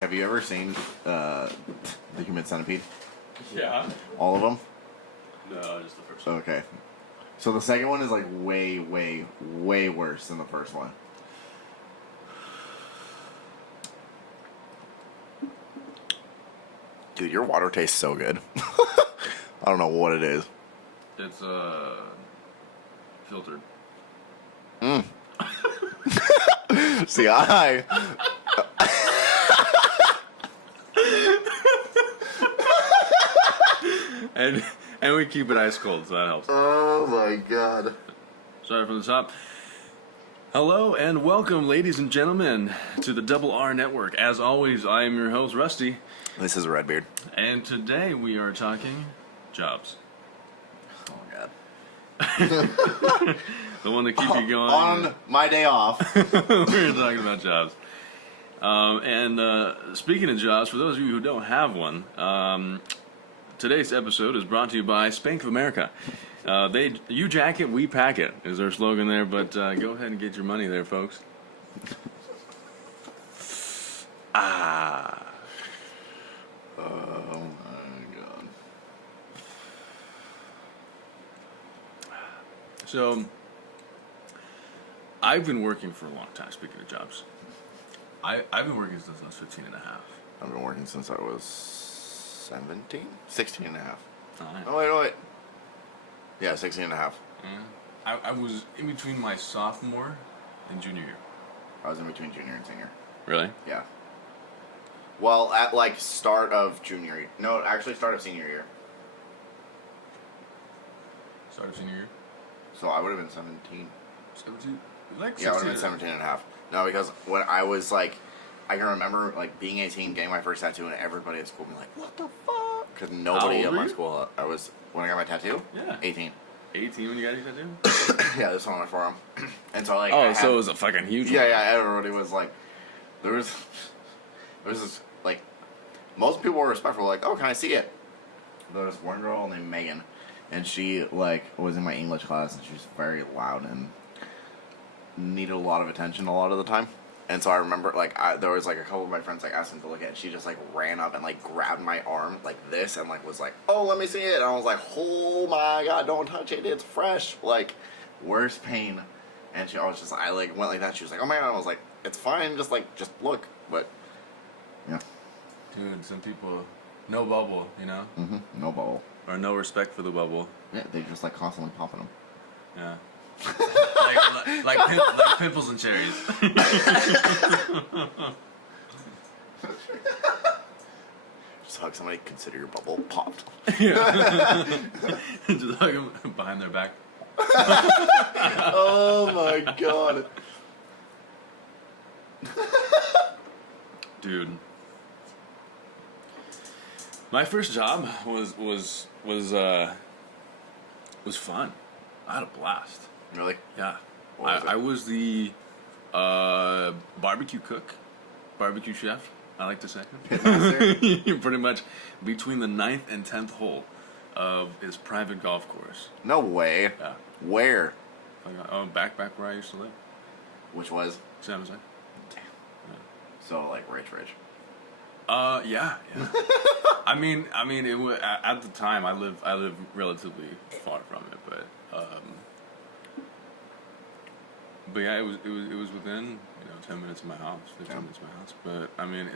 Have you ever seen the Human Centipede? Yeah. All of them? No, just the first one. Okay. So the second one is like way, way, way worse than the first one. Dude, your water tastes so good. I don't know what it is. It's filtered. See, I and we keep it ice cold, so that helps. Oh my god. Sorry from the top. Hello and welcome, ladies and gentlemen, to the Double R Network. As always, I am your host, Rusty, This is Redbeard. and today we are talking jobs. Oh my god. The one to keep you going. On my day off. We're talking about jobs. Speaking of jobs, for those of you who don't have one, today's episode is brought to you by Spank of America. You jack it, we pack it is their slogan there, but go ahead and get your money there, folks. Oh my god. So, I've been working for a long time, speaking of jobs. I've been working since I was 15 and a half. I've been working since I was 17? 16 and a half. Alright. Oh, wait. Yeah, 16 and a half. I was in between my sophomore and junior year. I was in between junior and senior. Really? Yeah. Well, at like start of junior year. No, actually start of senior year. Started senior year? So I would have been 17. 17? Like Yeah, I would 16. have been 17 and a half. No, because when I was like, I can remember like being 18, getting my first tattoo, and everybody at school being like, what the fuck? Because nobody old at were my you? school, I was, when I got my tattoo? Yeah. 18. 18 when you got your tattoo? Yeah, this one on my forearm. And so like, Oh, so it was a fucking huge Yeah, one. yeah, everybody was like, there was this, like, most people were respectful, like, oh, can I see it? There was one girl named Megan, and she, like, was in my English class, and she was very loud and needed a lot of attention a lot of the time. And so I remember, like, there was, like, a couple of my friends, like, asked me to look at it. She just, like, ran up and, like, grabbed my arm, like, this, and, like, was like, oh, let me see it. And I was like, oh, my God, don't touch it. It's fresh. Like, worst pain. And I was just, I, like, went like that. She was like, oh, my God. I was like, it's fine. Just look. But, yeah. Dude, some people, no bubble, you know? No bubble. Or no respect for the bubble. Yeah, they just, like, constantly popping them. Yeah. like pimples and cherries. Just hug somebody, consider your bubble popped. Yeah. Just hug them behind their back. Oh, my God. Dude. My first job was fun. I had a blast. Really? Yeah. What was it? I was the barbecue cook, barbecue chef, I like to say. Pitmaster? Pretty much between the 9th and 10th hole of his private golf course. No way. Yeah. Where? Back where I used to live. Which was? San Jose. So, like, rich. Yeah. I mean, it was, at the time I lived relatively far from it, but yeah, it was within 10 minutes of my house, 15 minutes of my house. But I mean,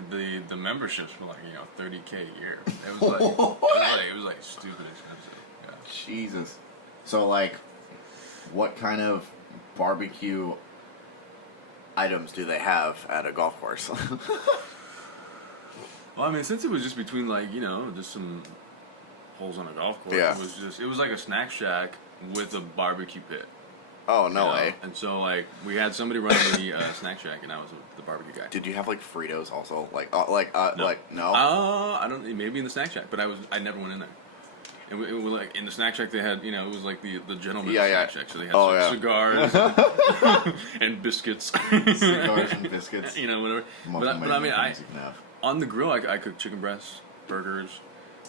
the memberships were like $30K a year. It was like stupid expensive. Yeah. Jesus. So, like, what kind of barbecue items do they have at a golf course? Well, I mean, since it was just between just some holes on a golf course, Yeah. it was like a snack shack with a barbecue pit. Oh, no way. And so, like, we had somebody running the snack shack, and I was the barbecue guy. Did you have, like, Fritos also? No? I don't. Maybe in the snack shack, but I never went in there. It was like in the snack shack they had, it was like the gentleman's snack shack, so they had cigars and biscuits. Cigars and biscuits. Whatever. But I mean, on the grill, I cooked chicken breasts, burgers,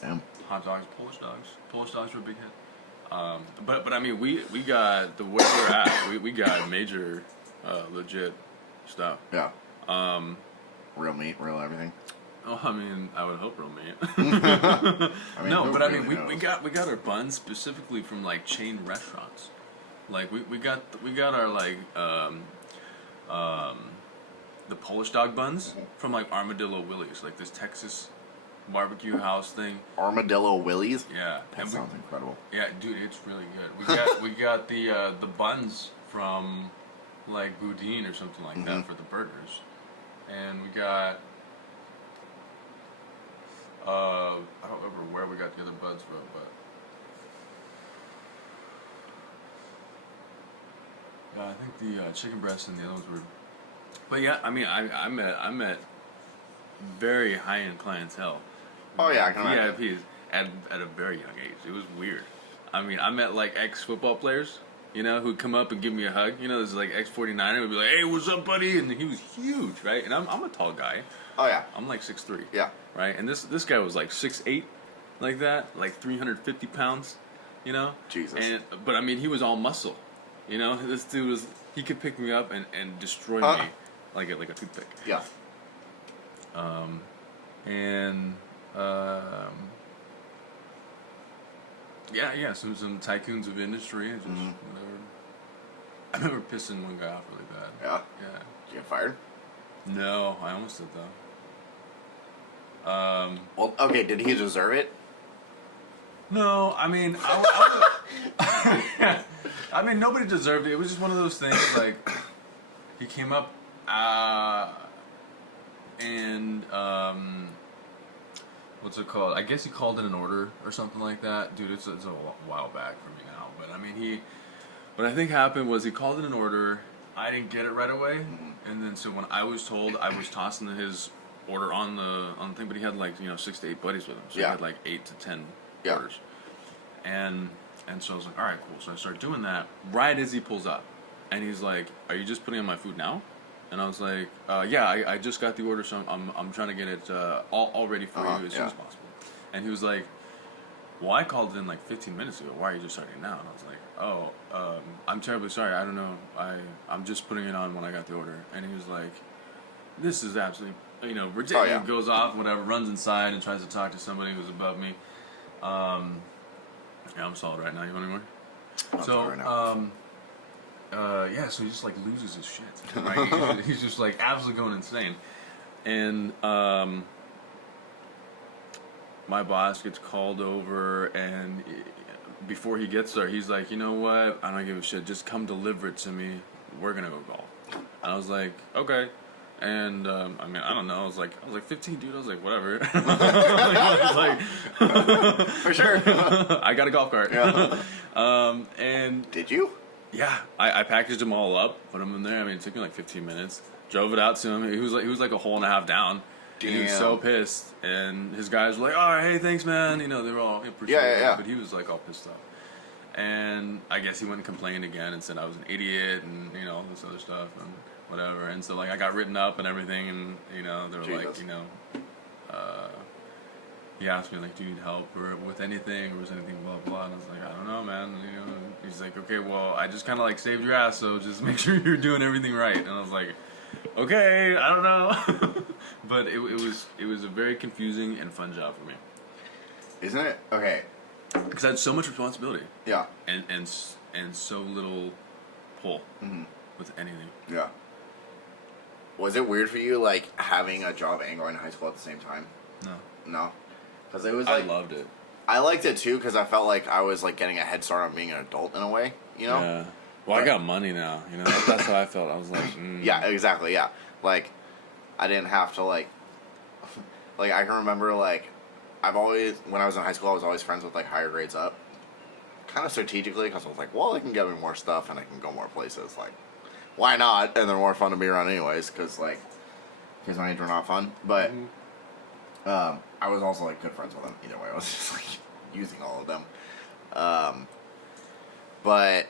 Damn. hot dogs, Polish dogs. Polish dogs were a big hit. But I mean, we got the way we're at. We got major, legit stuff. Yeah. Real meat, real everything. Oh, I mean, I would hope roommate. I mean, No, who but I really mean, we knows? got our buns specifically from like chain restaurants. Like we got our like um, the Polish dog buns from like Armadillo Willie's, like this Texas barbecue house thing. Armadillo Willie's. Yeah, That and sounds incredible. yeah, dude, it's really good. We got the buns from like Boudin or something like that for the burgers, and we got I don't remember where we got the other buns from, but yeah, I think the chicken breast and the other ones were. But yeah, I mean, I met very high end clientele. Oh yeah, I can imagine. VIPs at a very young age. It was weird. I mean, I met like ex football players, you know, who'd come up and give me a hug. You know, this is like ex 49er would be like, "Hey, what's up, buddy?" And he was huge, right? And I'm a tall guy. Oh yeah. I'm like 6'3". Yeah. Right. And this guy was like 6'8", like that, like 350 pounds. You know. Jesus. But I mean, he was all muscle. You know, this dude was. He could pick me up and destroy me like a toothpick. Yeah. And yeah, some tycoons of industry and just whatever. I remember pissing one guy off really bad. Yeah. Yeah. Did you get fired? No, I almost did though. Well, okay. Did he deserve it? No, I mean, I mean, nobody deserved it. It was just one of those things. Like, he came up, and what's it called? I guess he called in an order or something like that. Dude, it's a while back for me now. But I mean, what I think happened was he called in an order. I didn't get it right away, and then so when I was told, I was tossing his order on the thing. But he had like 6 to 8 buddies with him, so he had like 8 to 10 orders. And so I was like, all right, cool. So I started doing that right as he pulls up, and he's like, "Are you just putting in my food now?" And I was like, "Yeah, I just got the order, so I'm trying to get it all ready for you as soon as possible." And he was like, "Well, I called in like 15 minutes ago. Why are you just starting now?" And I was like, "Oh, I'm terribly sorry. I don't know. I'm just putting it on when I got the order." And he was like, "This is absolutely ridiculous." Oh, yeah. Goes off, whatever, runs inside and tries to talk to somebody who's above me. Yeah, I'm solid right now. You want any more? So, right now. yeah, so he just like loses his shit. Right? He's just like absolutely going insane. And my boss gets called over, and before he gets there, he's like, "You know what? I don't give a shit. Just come deliver it to me. We're gonna go golf." And I was like, "Okay." And I mean, I don't know. I was like 15, dude. I was like, whatever. I was like, For sure. I got a golf cart. Yeah. And Did you? yeah, I packaged them all up, put them in there. I mean, it took me like 15 minutes. Drove it out to him. He was like a hole and a half down. And he was so pissed. And his guys were like, "Oh, hey, thanks, man." They were all appreciative. Yeah. But he was like all pissed off. And I guess he went and complained again and said I was an idiot and all this other stuff and whatever. And so like I got written up and everything, and they were like, he asked me like, "Do you need help or with anything, or was anything blah blah?" And I was like, "I don't know, man." He's like, "Okay, well, I just kind of like saved your ass, so just make sure you're doing everything right." And I was like, "Okay, I don't know." But it was a very confusing and fun job for me Isn't it? Okay. because I had so much responsibility Yeah. and so little pull with anything. Yeah. Was it weird for you, like, having a job and going to high school at the same time? No, No? Because it was I like... loved it. I liked it, too, because I felt like I was, like, getting a head start on being an adult in a way, Yeah. Well, I got money now. That's how I felt. I was like, Yeah, exactly, yeah. Like, I didn't have to, like... Like, I can remember, like, I've always... When I was in high school, I was always friends with, like, higher grades up. Kind of strategically, because I was like, well, they can give me more stuff, and I can go more places, like... Why not? And they're more fun to be around anyways, because, like, kids my age were not fun. But, I was also, like, good friends with them. Either way, I was just, like, using all of them. But,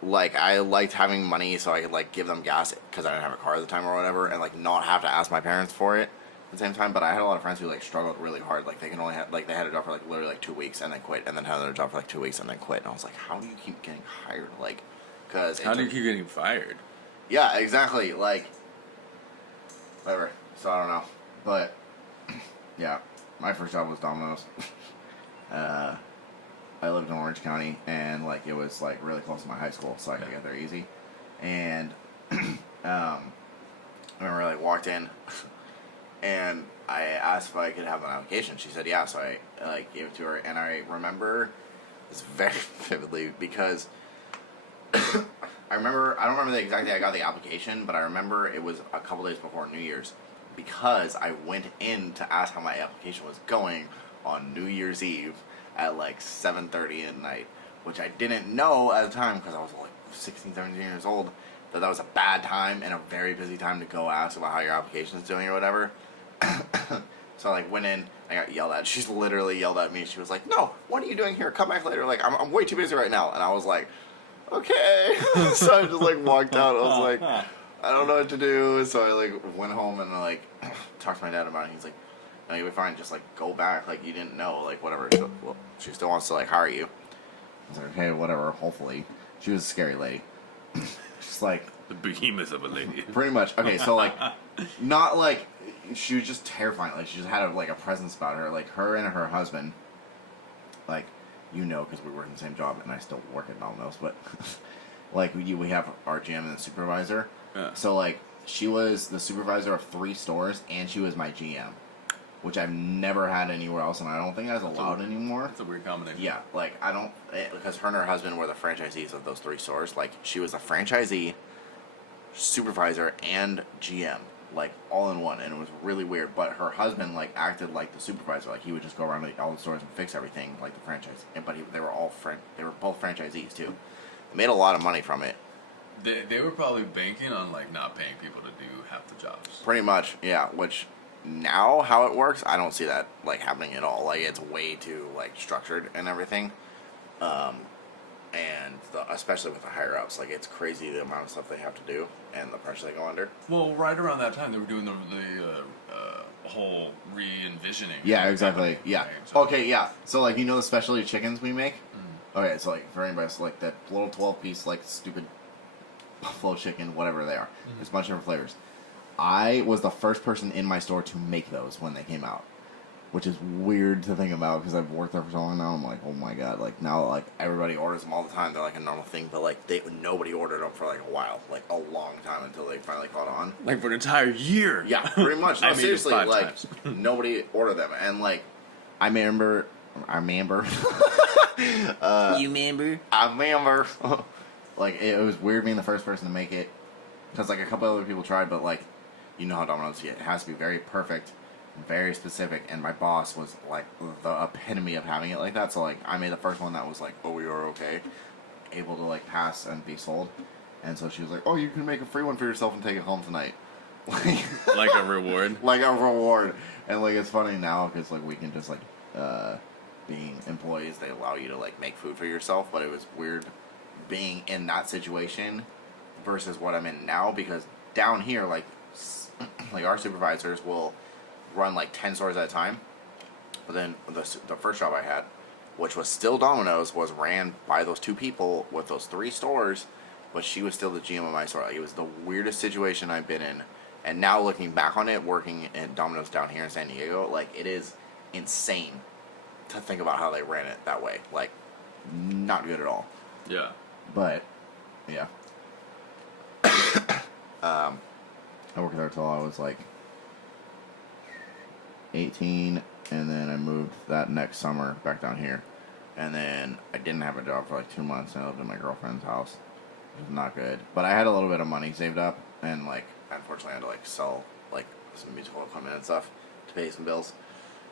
like, I liked having money so I could, like, give them gas, because I didn't have a car at the time or whatever, and, like, not have to ask my parents for it at the same time. But I had a lot of friends who, like, struggled really hard. Like, they can only have, like, they had a job for, like, literally, like, 2 weeks, and then quit, and then had another job for, like, 2 weeks, and then quit. And I was like, how do you keep getting hired? Like... How do you keep getting fired? Yeah, exactly. Like, whatever. So I don't know, but Yeah, my first job was Domino's. I lived in Orange County, and like it was like really close to my high school, so I could get there easy. And I remember I like walked in, and I asked if I could have an application. She said yeah, so I like gave it to her, and I remember this very vividly because I don't remember the exact day I got the application, but I remember it was a couple days before New Year's because I went in to ask how my application was going on New Year's Eve at like 7:30 at night, which I didn't know at the time because I was like 16, 17 years old, that was a bad time and a very busy time to go ask about how your application's doing or whatever. So I like went in, I got yelled at. She's literally yelled at me. She was like, "No, what are you doing here? Come back later. Like I'm way too busy right now." And I was like, "Okay." So I just like walked out. I was like, I don't know what to do. So I like went home and like talked to my dad about it. He's like, "No, you'll be fine. Just like go back. Like you didn't know. Like whatever." So, well, she still wants to like hire you. I was like, "Okay, whatever. Hopefully." She was a scary lady. She's like the behemoth of a lady. Pretty much. Okay, so like, not like she was just terrifying. Like she just had a presence about her. Like her and her husband. Like, you know, because we work in the same job, and I still work at Domino's, but like we have our GM and the supervisor. Yeah. So like she was the supervisor of 3 stores, and she was my GM, which I've never had anywhere else, and I don't think that's allowed anymore. That's a weird combination. Yeah, like I don't, because her and her husband were the franchisees of those 3 stores. Like she was a franchisee, supervisor, and GM, like all in one, and it was really weird. But her husband like acted like the supervisor, like he would just go around to all the stores and fix everything, like the franchise. But they were they were both franchisees too. They made a lot of money from it. They were probably banking on like not paying people to do half the jobs. Pretty much, yeah. Which now how it works, I don't see that like happening at all. Like it's way too like structured and everything. And especially with the higher ups, like it's crazy the amount of stuff they have to do and the pressure they go under. Well, right around that time, they were doing the whole re-envisioning. Yeah, exactly. Yeah. Right? So, Okay, yeah. So like the specialty chickens we make. Okay, so like for anybody, so like that little 12-piece like stupid buffalo chicken, whatever they are. There's a bunch of different flavors. I was the first person in my store to make those when they came out, which is weird to think about because I've worked there for so long now. I'm like, oh my god! Like now, like everybody orders them all the time. They're like a normal thing, but like nobody ordered them for like a while, like a long time until they finally caught on. like for an entire year. Yeah, pretty much. No, I made it seriously, 5 like times. nobody ordered them, and like I remember. You remember? I remember. Like it was weird being the first person to make it, because like a couple other people tried, but like you know how Domino's, it has to be very perfect, very specific, and my boss was like the epitome of having it like that. So like I made the first one that was like, oh, we are okay, able to like pass and be sold, and so she was like, oh, you can make a free one for yourself and take it home tonight. Like a reward. Like a reward. And like it's funny now because like we can just like being employees, they allow you to like make food for yourself, but it was weird being in that situation versus what I'm in now, because down here like our supervisors will run like 10 stores at a time, but then the first job I had, which was still Domino's, was ran by those 2 people with those 3 stores, but she was still the GM of my store. Like, it was the weirdest situation I've been in, and now looking back on it, working at Domino's down here in San Diego, like it is insane to think about how they ran it that way. Like not good at all. Yeah. But yeah. I worked there till I was like 18, and then I moved that next summer back down here, and then I didn't have a job for like 2 months, and I lived in my girlfriend's house. It was not good, but I had a little bit of money saved up, and like unfortunately I had to like sell like some musical equipment and stuff to pay some bills.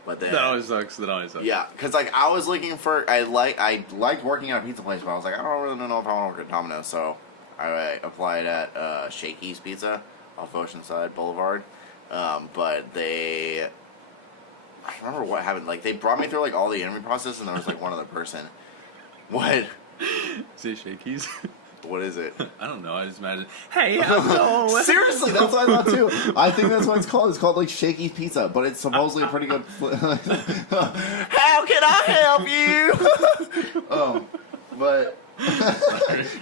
But then That always sucks. yeah, because like I was looking for, I liked working at a pizza place, but I was like, I don't really know if I want to work at Domino's, so I applied at Shakey's Pizza off Oceanside Boulevard, but I remember what happened. Like they brought me through like all the interview process, and there was like one other person. What? Say Shakey's? What is it? I don't know. I just imagine. Hey, hello. Seriously, that's what I thought too. I think that's what it's called. It's called like Shakey's Pizza, but it's supposedly a pretty good. How can I help you? But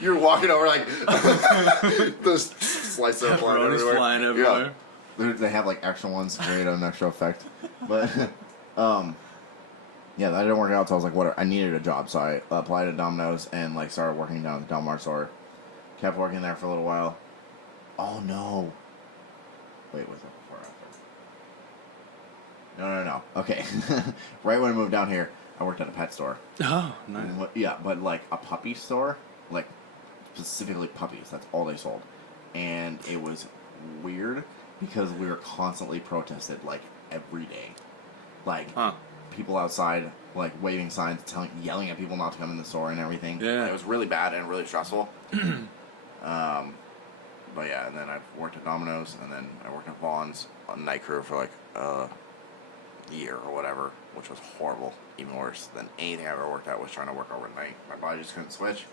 you're walking over like the slice of flying Pepperoni's everywhere. flying everywhere. They have like extra ones to create an extra effect. But yeah, that didn't work out. So I was like, whatever. I needed a job, so I applied to Domino's and like started working down at the Del Mar store. Kept working there for a little while. Oh no! Wait, was that before or after? No. Okay, right when I moved down here, I worked at a pet store. Oh, nice. Yeah, but like a puppy store, like specifically puppies. That's all they sold, and it was weird because we were constantly protested like every day, like people outside like waving signs, yelling at people not to come in the store and everything. Yeah, it was really bad and really stressful. But yeah, and then I worked at Domino's, and then I worked at Vaughn's on night crew for like a year or whatever, which was horrible. Even worse than anything I ever worked at was trying to work overnight. My body just couldn't switch.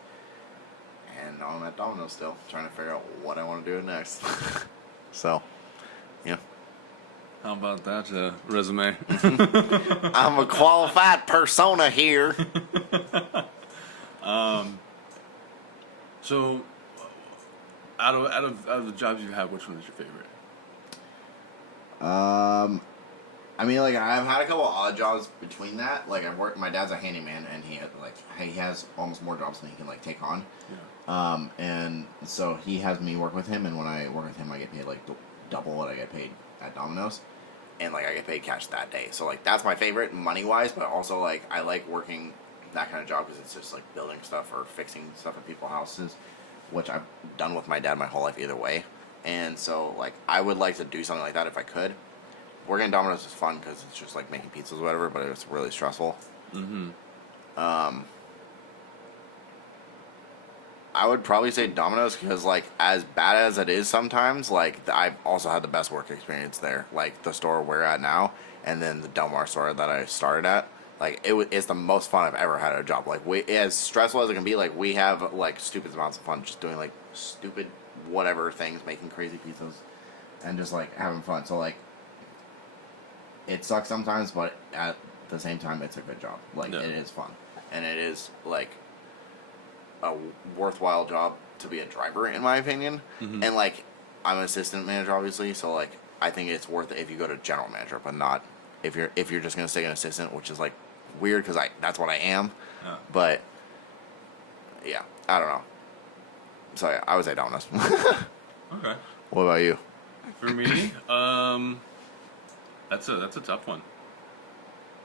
And now I'm at Domino's still, trying to figure out what I want to do next. So, yeah. How about that resume? I'm a qualified persona here. So, out of the jobs you have, which one is your favorite? I mean, like I've had a couple odd jobs between that. Like I've worked. My dad's a handyman, and he has almost more jobs than he can like take on. Yeah. And so he has me work with him, and when I work with him, I get paid like double what I get paid at Domino's, and like I get paid cash that day. So like that's my favorite money wise, but also like I like working that kind of job because it's just like building stuff or fixing stuff at people's houses, which I've done with my dad my whole life either way. And so like I would like to do something like that if I could. Working at Domino's is fun because it's just like making pizzas or whatever, but it's really stressful. Mm-hmm. I would probably say Domino's because, like, as bad as it is sometimes, like, I've also had the best work experience there. Like, the store we're at now, and then the Del Mar store that I started at. Like, it's the most fun I've ever had at a job. Like, as stressful as it can be, like, we have, like, stupid amounts of fun just doing, like, stupid whatever things, making crazy pizzas, and just, like, having fun. So, like, it sucks sometimes, but at the same time, it's a good job. Like, Yeah. It is fun. And it is, like, a worthwhile job to be a driver, in my opinion. Mm-hmm. And, like, I'm an assistant manager, obviously, so, like, I think it's worth it if you go to general manager, but not if you're just going to stay an assistant, which is, like, weird because that's what I am. Yeah. But, yeah, I don't know. So, yeah, I would say Domino's. Okay. What about you? For me, that's a tough one.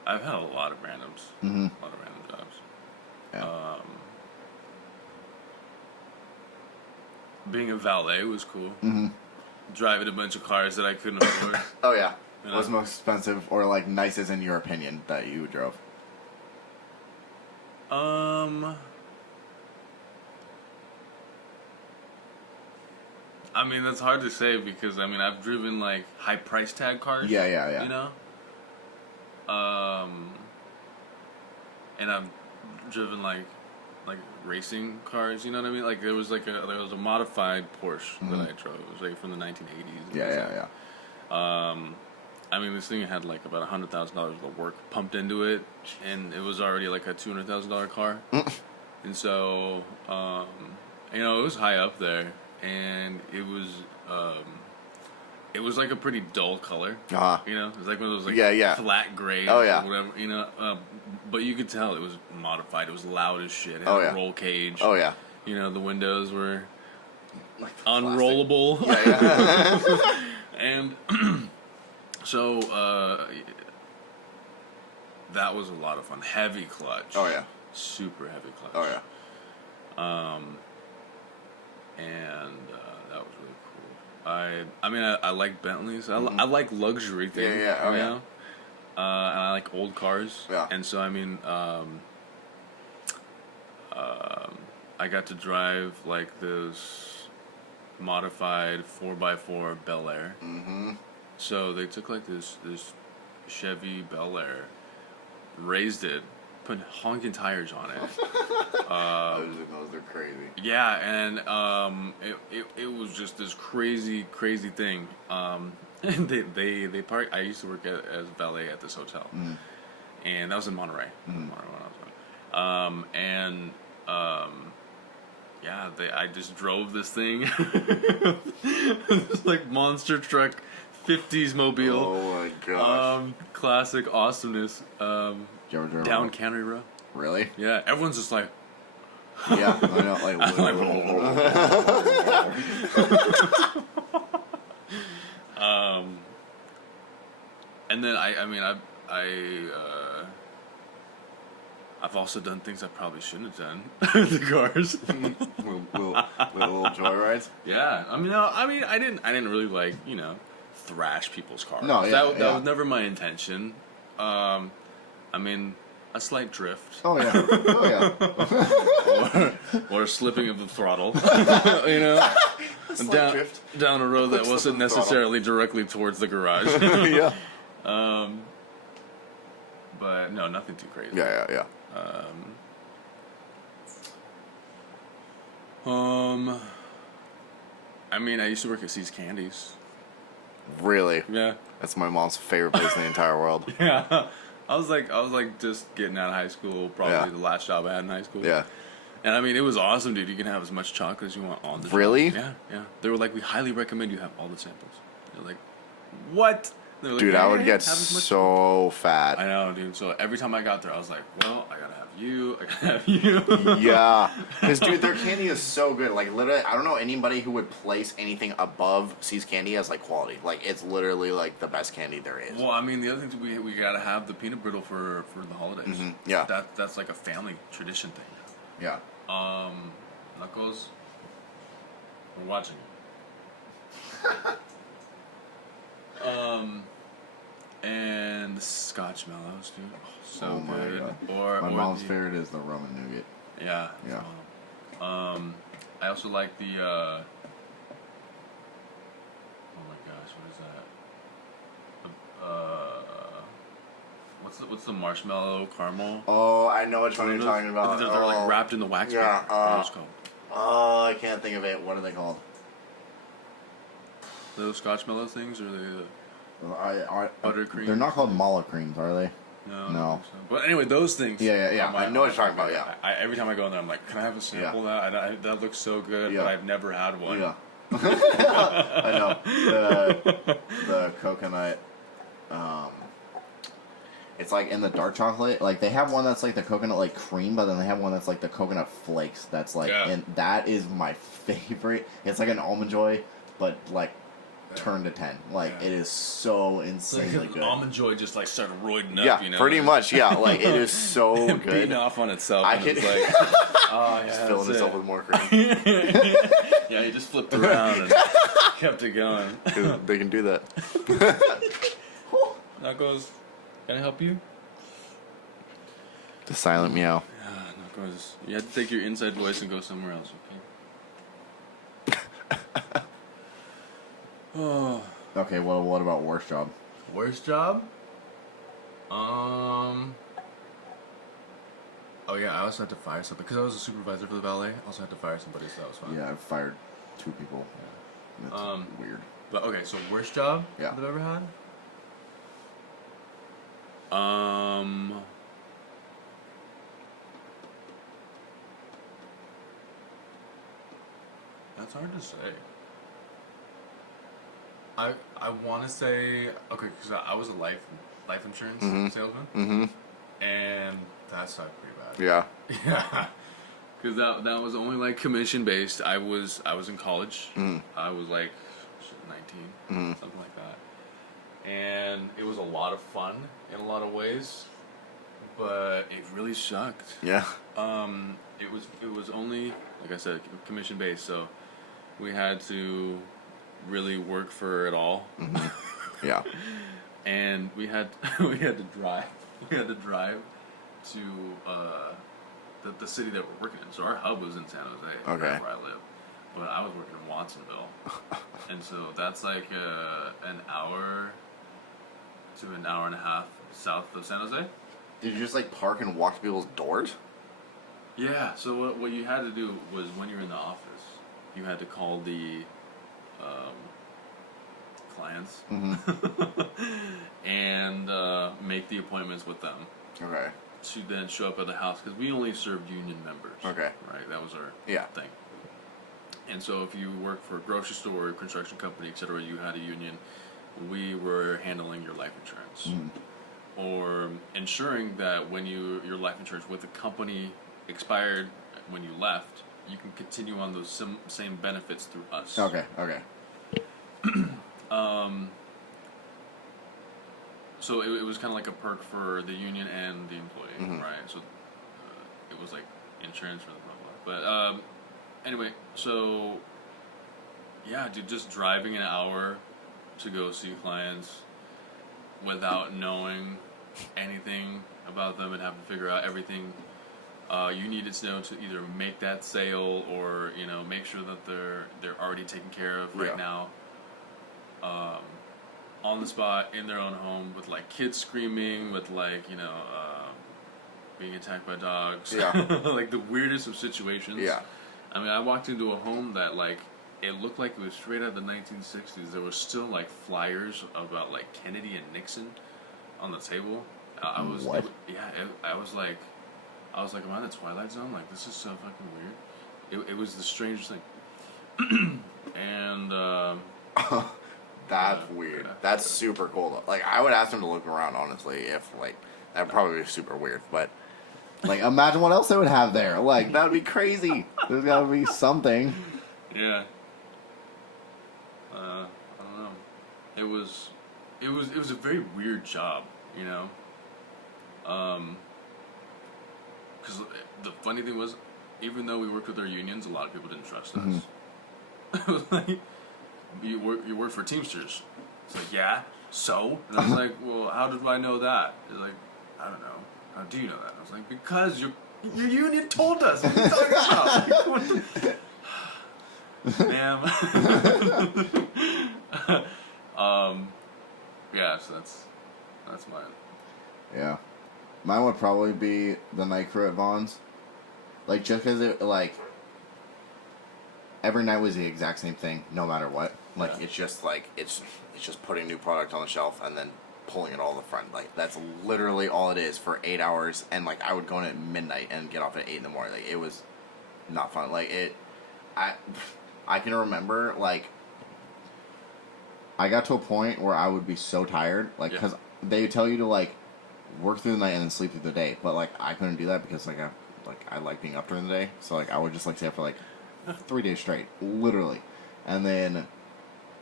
I've had a lot of randoms. Mm-hmm. A lot of random jobs. Yeah. Being a valet was cool. Mm-hmm. Driving a bunch of cars that I couldn't afford. Oh, yeah. You know? What's most expensive or, like, nicest in your opinion that you drove? I mean, that's hard to say because, I mean, I've driven, like, high price tag cars. Yeah. You know? And I've driven, like racing cars, you know what I mean? Like, there was a modified Porsche that I drove. It was, like, from the 1980s. Yeah. I mean, this thing had, like, about $100,000 of work pumped into it, and it was already, like, a $200,000 car. And so, you know, it was high up there, and it was like a pretty dull color. Uh-huh. You know, it was like one of those flat grays or whatever. You know, but you could tell it was modified. It was loud as shit. It had a roll cage. Oh yeah. You know, the windows were like unrollable. Yeah. And so that was a lot of fun. Heavy clutch. Oh yeah. Super heavy clutch. Oh yeah. And that was really cool. I mean, I like Bentleys. I like luxury things. Yeah. Oh you yeah. know? And I like old cars. Yeah. And so, I mean, I got to drive like this modified 4x4 Bel Air. Mm-hmm. So they took like this Chevy Bel Air, raised it, put honking tires on it. Those are crazy. Yeah, and it was just this crazy thing. And they park. I used to work as valet at this hotel, and that was in Monterey. Yeah, I just drove this thing, this like monster truck '50s mobile. Oh my gosh. Classic awesomeness. Did you ever drive Down one? County Road. Really? Yeah, everyone's just like. Yeah, I know. And then I've also done things I probably shouldn't have done with the cars. little joyrides. Yeah, I didn't really like thrash people's cars. No, yeah, that yeah. was never my intention. A slight drift. Oh yeah. Oh yeah. or slipping of the throttle, Slight drift. down a road that Slip of wasn't the throttle. necessarily directly towards the garage. Yeah. But no, nothing too crazy. Yeah. I used to work at C's Candies. Really? Yeah. That's my mom's favorite place in the entire world. Yeah. I was like just getting out of high school, probably Yeah. the last job I had in high school. Yeah. And it was awesome, dude. You can have as much chocolate as you want on the job. Really? Yeah. They were like, we highly recommend you have all the samples. They're like, what? They're like, Dude, I would get have as much so fat. I know, dude. So every time I got there, I was like, well, I gotta have you. I gotta have you. Yeah. Because, dude, their candy is so good. Like, literally, I don't know anybody who would place anything above C's Candy as, like, quality. Like, it's literally, like, the best candy there is. Well, the other thing we gotta have the peanut brittle for the holidays. Mhm, yeah. That's like a family tradition thing. Yeah. Knuckles, we're watching you. And the Scotch Mellows, dude. Oh, so Oh my good. God. My or mom's the- favorite is the rum and nougat. Yeah. Yeah. I also like the. Oh my gosh, what is that? What's the marshmallow caramel? Oh, I know which one you're talking about. They're like wrapped in the wax yeah, paper. What are those called? Oh, I can't think of it. What are they called? Those Scotch Mellow things, or the buttercream? They're not called mallow creams, are they? No. I No. don't think so. But anyway, those things. Yeah. I'm I know what you're talking about, yeah. Every time I go in there, I'm like, can I have a sample of that? That looks so good, Yeah. but I've never had one. Yeah. I know. The coconut, it's like in the dark chocolate. Like they have one that's like the coconut like cream, but then they have one that's like the coconut flakes. That's like, Yeah. and that is my favorite. It's like an almond joy, but like turned to 10. Like Yeah. it is so insanely Like, good. Almond Joy just like started roiding up, Yeah, pretty much. Yeah, like it is so and good. beating off on itself. I and could it's like, oh yeah, just filling that's itself it. with more cream. Yeah, he just flipped around and kept it going. 'Cause they can do that. Knuckles, can I help you? The silent meow. Knuckles, you have to take your inside voice and go somewhere else, okay? Oh, Okay, well, what about worst job? worst job? Oh yeah, I also had to fire somebody because I was a supervisor for the ballet. I also had to fire somebody, so that was fun. Yeah, I've fired 2 people. That's weird. But okay, so worst job Yeah. that I've ever had? That's hard to say. I want to say okay because I was a life insurance salesman, and that sucked pretty bad. Yeah. Yeah, because that was only like commission based. I was in college. I was like 19, something like that, and it was a lot of fun in a lot of ways, but it really sucked. Yeah. It was only like I said commission based, so we had to really work for it all. Yeah. And we had to drive to the city that we're working in. So our hub was in San Jose, Okay. where I live, but I was working in Watsonville, and so that's like an hour to an hour and a half south of San Jose. Did you just like park and walk to people's doors? Yeah. So what you had to do was when you're in the office, you had to call the clients and make the appointments with them Okay. to then show up at the house because we only served union members. Okay. Right, that was our Yeah. thing. And so if you work for a grocery store, construction company, etc., you had a union we were handling your life insurance, Mm-hmm. or ensuring that when your life insurance with the company expired when you left, you can continue on those same benefits through us. Okay. So it was kind of like a perk for the union and the employee, Mm-hmm. right? So it was like insurance for the blah blah. But anyway, so yeah, dude, just driving an hour to go see clients without knowing anything about them and having to figure out everything you needed to know to either make that sale or make sure that they're already taken care of right now. On the spot in their own home with like kids screaming, with like being attacked by dogs, like the weirdest of situations. I mean, I walked into a home that like it looked like it was straight out of the 1960s. There was still like flyers about like Kennedy and Nixon on the table. I was What? I was like, am I in the Twilight Zone? Like, this is so fucking weird. It was the strangest thing. And That's weird. That's super cool though. Like, I would ask them to look around, honestly, if like that'd probably be super weird. But like, imagine what else they would have there. Like, that would be crazy. There's gotta be something. Yeah. I don't know. It was a very weird job, because the funny thing was, even though we worked with our unions, a lot of people didn't trust us. It was like, you work for Teamsters. It's like, yeah, so? And I was like, well, how did I know that? It's like, I don't know. How do you know that? I was like, because your union told us. What are you talking about? Ma'am. Yeah, so that's mine. Yeah. Mine would probably be the night crew at Vaughn's. Like, just because it, like, every night was the exact same thing, no matter what. Like, it's just, like, it's just putting new product on the shelf and then pulling it all to the front. Like, that's literally all it is for 8 hours. And, like, I would go in at midnight and get off at 8 in the morning. Like, it was not fun. Like, I can remember, like, I got to a point where I would be so tired. Like, because they would tell you to, like, work through the night and then sleep through the day. But, like, I couldn't do that because, like, I like being up during the day. So, like, I would just, like, stay up for, like, 3 days straight. Literally. And then...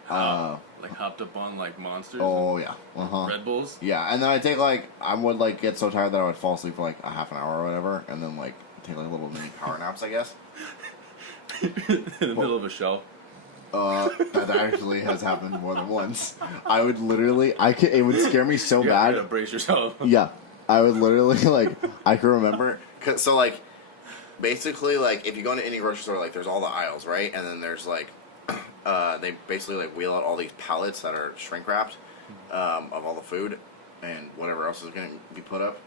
like, hopped up on, like, Monsters? Oh, yeah. Uh-huh. Red Bulls? Yeah, and then I'd take, like... I would, like, get so tired that I would fall asleep for, like, a half an hour or whatever. And then, like, take, like, little mini power naps, I guess. In the middle of a show? That actually has happened more than once. I would literally... it would scare me so bad. You gotta brace yourself. Yeah. I would literally, like... I can remember... So, like... Basically, like, if you go into any grocery store, like, there's all the aisles, right? And then there's, like... they basically, like, wheel out all these pallets that are shrink-wrapped of all the food and whatever else is going to be put up.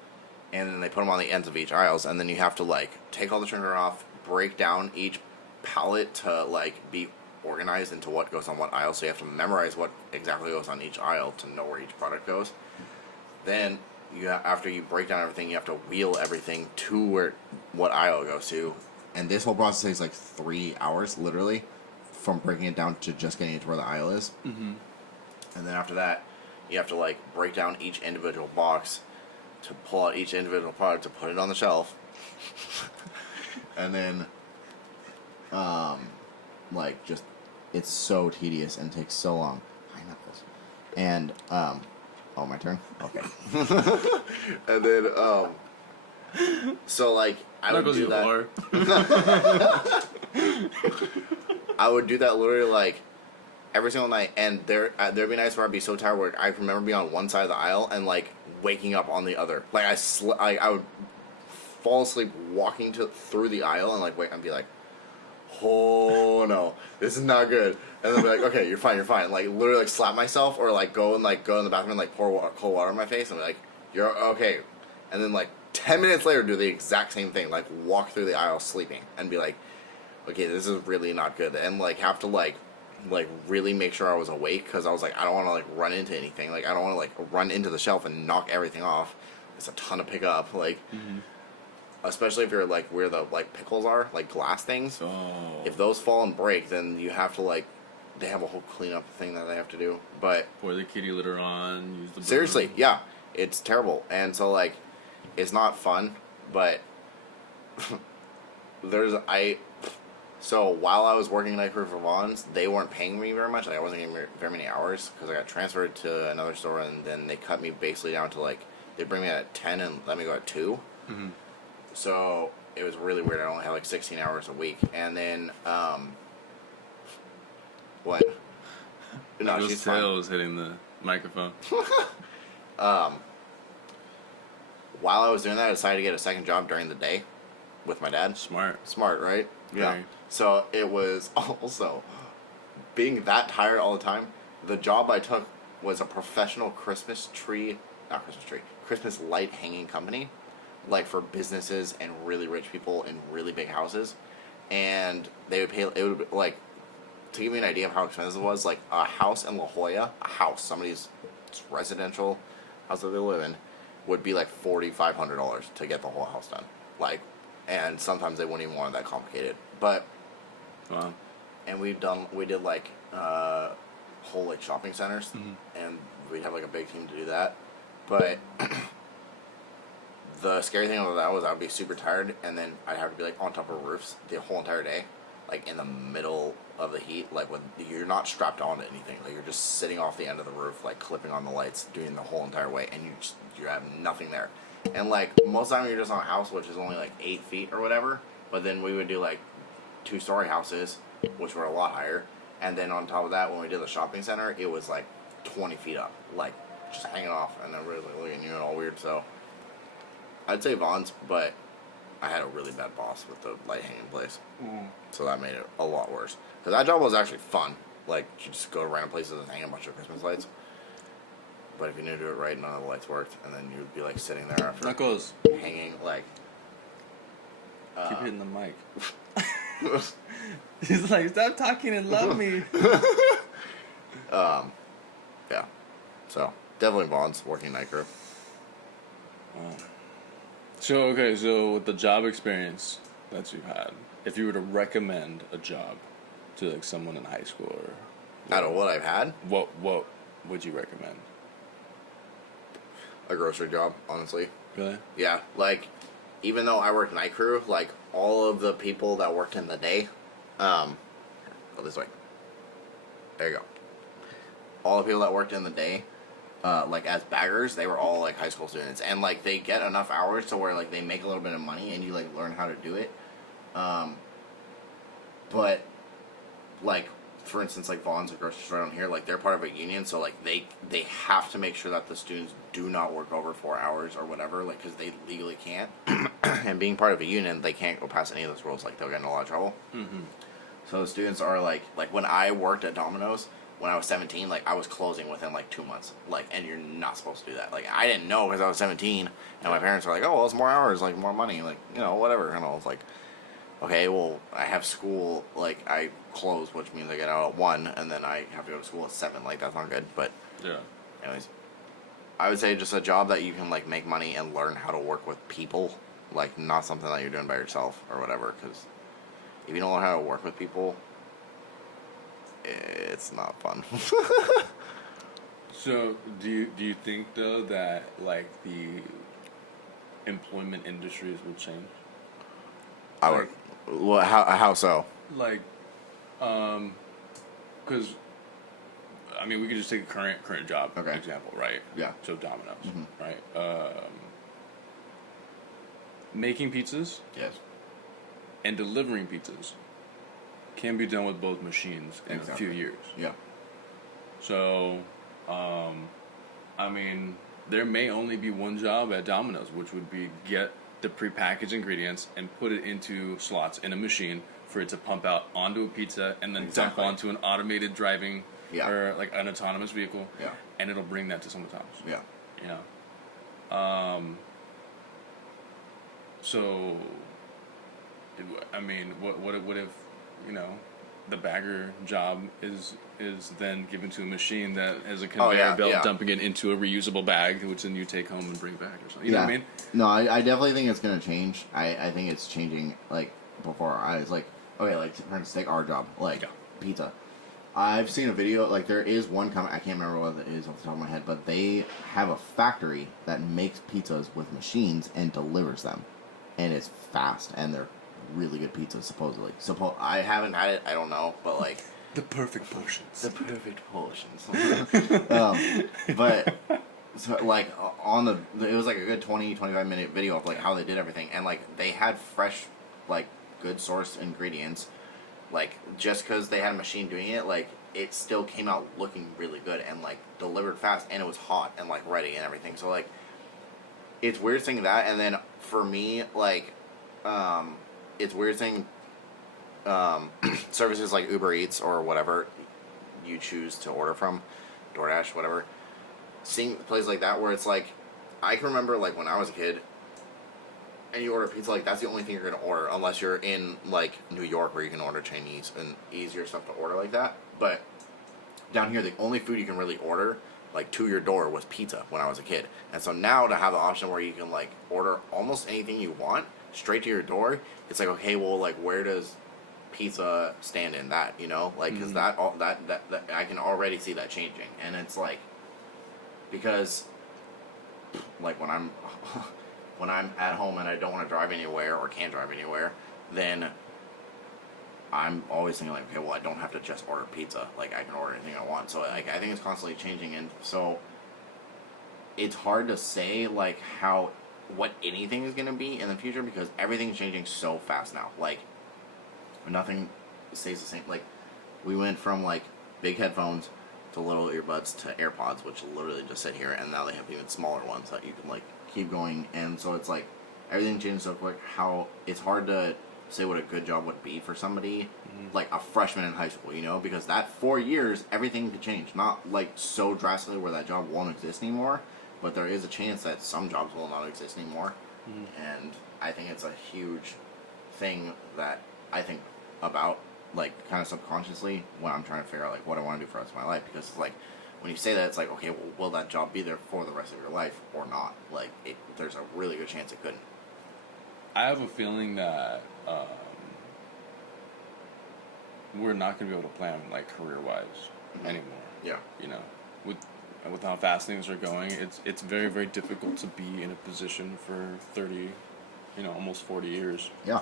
And then they put them on the ends of each aisles. And then you have to, like, take all the shrink wrap off, break down each pallet to, like, be organized into what goes on what aisle. So you have to memorize what exactly goes on each aisle to know where each product goes. Then, after you break down everything, you have to wheel everything to what aisle it goes to. And this whole process takes, like, 3 hours, literally, from breaking it down to just getting it to where the aisle is. Mm-hmm. And then after that, you have to, like, break down each individual box to pull out each individual product to put it on the shelf. And then, like, just, it's so tedious and takes so long. Hi, Knuckles. And, oh, my turn? Okay. And then, so, like, I would do that. I would do that literally, like, every single night, and there'd be nights where I'd be so tired where I remember being on one side of the aisle and, like, waking up on the other. Like, I would fall asleep walking through the aisle and, like, wake and be like, oh, no, this is not good. And then be like, okay, you're fine. Like, literally, like, slap myself or, like, go in the bathroom and, like, pour cold water in my face and be like, you're okay. And then, like, 10 minutes later, do the exact same thing. Like, walk through the aisle sleeping and be like, okay, this is really not good. And, like, have to, like really make sure I was awake because I was like, I don't want to, like, run into anything. Like, I don't want to, like, run into the shelf and knock everything off. It's a ton to pick up. Like, especially if you're, like, where the, like, pickles are, like, glass things. Oh. If those fall and break, then you have to, like, they have a whole cleanup thing that they have to do. But Pour the kitty litter on. Use the broom. seriously, yeah, it's terrible. And so like, it's not fun. But so while I was working night crew for Vaughn's, they weren't paying me very much. Like, I wasn't getting very many hours because I got transferred to another store, and then they cut me basically down to like, they bring me in at 10 and let me go at 2. Mm-hmm. So it was really weird. I only had like 16 hours a week, and then what? No, Nico's she's tail fine. was hitting the microphone. While I was doing that, I decided to get a second job during the day with my dad. Smart. Smart, right? Yeah. Very. So it was also being that tired all the time. The job I took was a professional Christmas light hanging company, like for businesses and really rich people in really big houses, and they would pay. It would be like, to give you an idea of how expensive it was, like a house in La Jolla, somebody's residential house that they live in, would be like $4,500 to get the whole house done. Like, and sometimes they wouldn't even want it that complicated. But, Wow. and we did like whole like shopping centers, and we'd have like a big team to do that. But the scary thing about that was I'd be super tired, and then I'd have to be like on top of roofs the whole entire day, like in the middle of the heat, like when you're not strapped on to anything, like you're just sitting off the end of the roof, like clipping on the lights, doing the whole entire way, and you have nothing there. And like most of the time you're just on a house which is only like 8 feet or whatever, but then we would do like 2-story houses, which were a lot higher, and then on top of that, when we did the shopping center, it was like 20 feet up, like just hanging off, and then really looking at you and all weird. So I'd say Vaughn's, but I had a really bad boss with the light hanging place, so that made it a lot worse. Because that job was actually fun. Like, you just go to random places and hang a bunch of Christmas lights. But if you knew to do it right, none of the lights worked, and then you'd be like sitting there after Knuckles. hanging like. Keep hitting the mic. He's like, stop talking and love me. Yeah. So definitely Vaughn's working night crew. So with the job experience that you've had, if you were to recommend a job to like someone in high school or Out of what I've had, what would you recommend? a grocery job, honestly. Really? Yeah, like, even though I worked night crew, like, all of the people that worked in the day, go this way. There you go. All the people that worked in the day, like, as baggers, they were all, like, high school students. And, like, they get enough hours to where, like, they make a little bit of money and you, like, learn how to do it. But, like, for instance, like, Vaughn's, a grocery store down here, like, they're part of a union, so, like, they have to make sure that the students do not work over 4 hours or whatever, like, because they legally can't. And being part of a union, they can't go past any of those rules, like, they'll get in a lot of trouble. Mm-hmm. So the students are, like, when I worked at Domino's, when I was 17, like, I was closing within, like, 2 months. Like, and you're not supposed to do that. Like, I didn't know because I was 17, and my parents were like, oh, well, it's more hours, like, more money, like, you know, whatever. And I was like, okay, well, I have school, like, I close, which means I get out at 1, and then I have to go to school at 7. Like, that's not good. But, Yeah. anyways, I would say just a job that you can, like, make money and learn how to work with people. Like, not something that you're doing by yourself or whatever, because if you don't learn how to work with people, it's not fun. So do you think though that like the employment industries will change? I would. Well, how so? Like, because I mean, we could just take a current job example, right? Yeah. So Domino's, right? Making pizzas Yes. and delivering pizzas can be done with both machines in a few years. Yeah. So, I mean, there may only be one job at Domino's, which would be get the prepackaged ingredients and put it into slots in a machine for it to pump out onto a pizza and then dump onto an automated driving or like an autonomous vehicle. Yeah. And it'll bring that to someone's house. Yeah. You know? So, I mean, what if, you know, the bagger job is then given to a machine that has a conveyor belt dumping it into a reusable bag, which then you take home and bring back or something. You know what I mean? No, I definitely think it's going to change. I think it's changing, like, before our eyes. Like, okay, like, for instance, take our job, like, pizza. I've seen a video, like, there is one company, I can't remember what it is off the top of my head, but they have a factory that makes pizzas with machines and delivers them. And it's fast, and they're really good pizzas, supposedly. I haven't had it, I don't know, but, like... The perfect portions. The perfect portions. But, so, like, it was, like, a good 20, 25-minute video of, like, how they did everything. And, like, they had fresh, like, good sourced ingredients. Like, just because they had a machine doing it, like, it still came out looking really good and, like, delivered fast, and it was hot and, like, ready and everything. So, like, it's weird seeing that, and then for me, like, it's weird seeing services like Uber Eats or whatever you choose to order from, DoorDash, whatever, seeing places like that where it's like, I can remember, like, when I was a kid, and you order pizza, like, that's the only thing you're going to order, unless you're in, like, New York, where you can order Chinese and easier stuff to order like that. But down here, the only food you can really order, like, to your door was pizza when I was a kid. And so now to have the option where you can, like, order almost anything you want straight to your door, it's like, okay, well, like, where does pizza stand in that, you know? Like, because that I can already see that changing. And it's like, because, like, when I'm when I'm at home and I don't want to drive anywhere or can't drive anywhere, then I'm always thinking, like, okay, well, I don't have to just order pizza. Like, I can order anything I want. So, like, I think it's constantly changing, and so it's hard to say, like, what anything is going to be in the future, because everything's changing so fast now. Like, nothing stays the same. Like, we went from, like, big headphones to little earbuds to AirPods, which literally just sit here, and now they have even smaller ones that you can, like, keep going. And so it's like, everything changes so quick, how it's hard to say what a good job would be for somebody, like a freshman in high school, you know, because that 4 years, everything could change. Not, like, so drastically where that job won't exist anymore, but there is a chance that some jobs will not exist anymore. And I think it's a huge thing that I think about, like, kind of subconsciously when I'm trying to figure out, like, what I want to do for the rest of my life. Because it's like, when you say that, it's like, okay, well, will that job be there for the rest of your life or not? Like, there's a really good chance it couldn't. I have a feeling that we're not going to be able to plan, like, career-wise anymore. Yeah. You know, with how fast things are going, it's very, very difficult to be in a position for 30, almost 40 years. Yeah.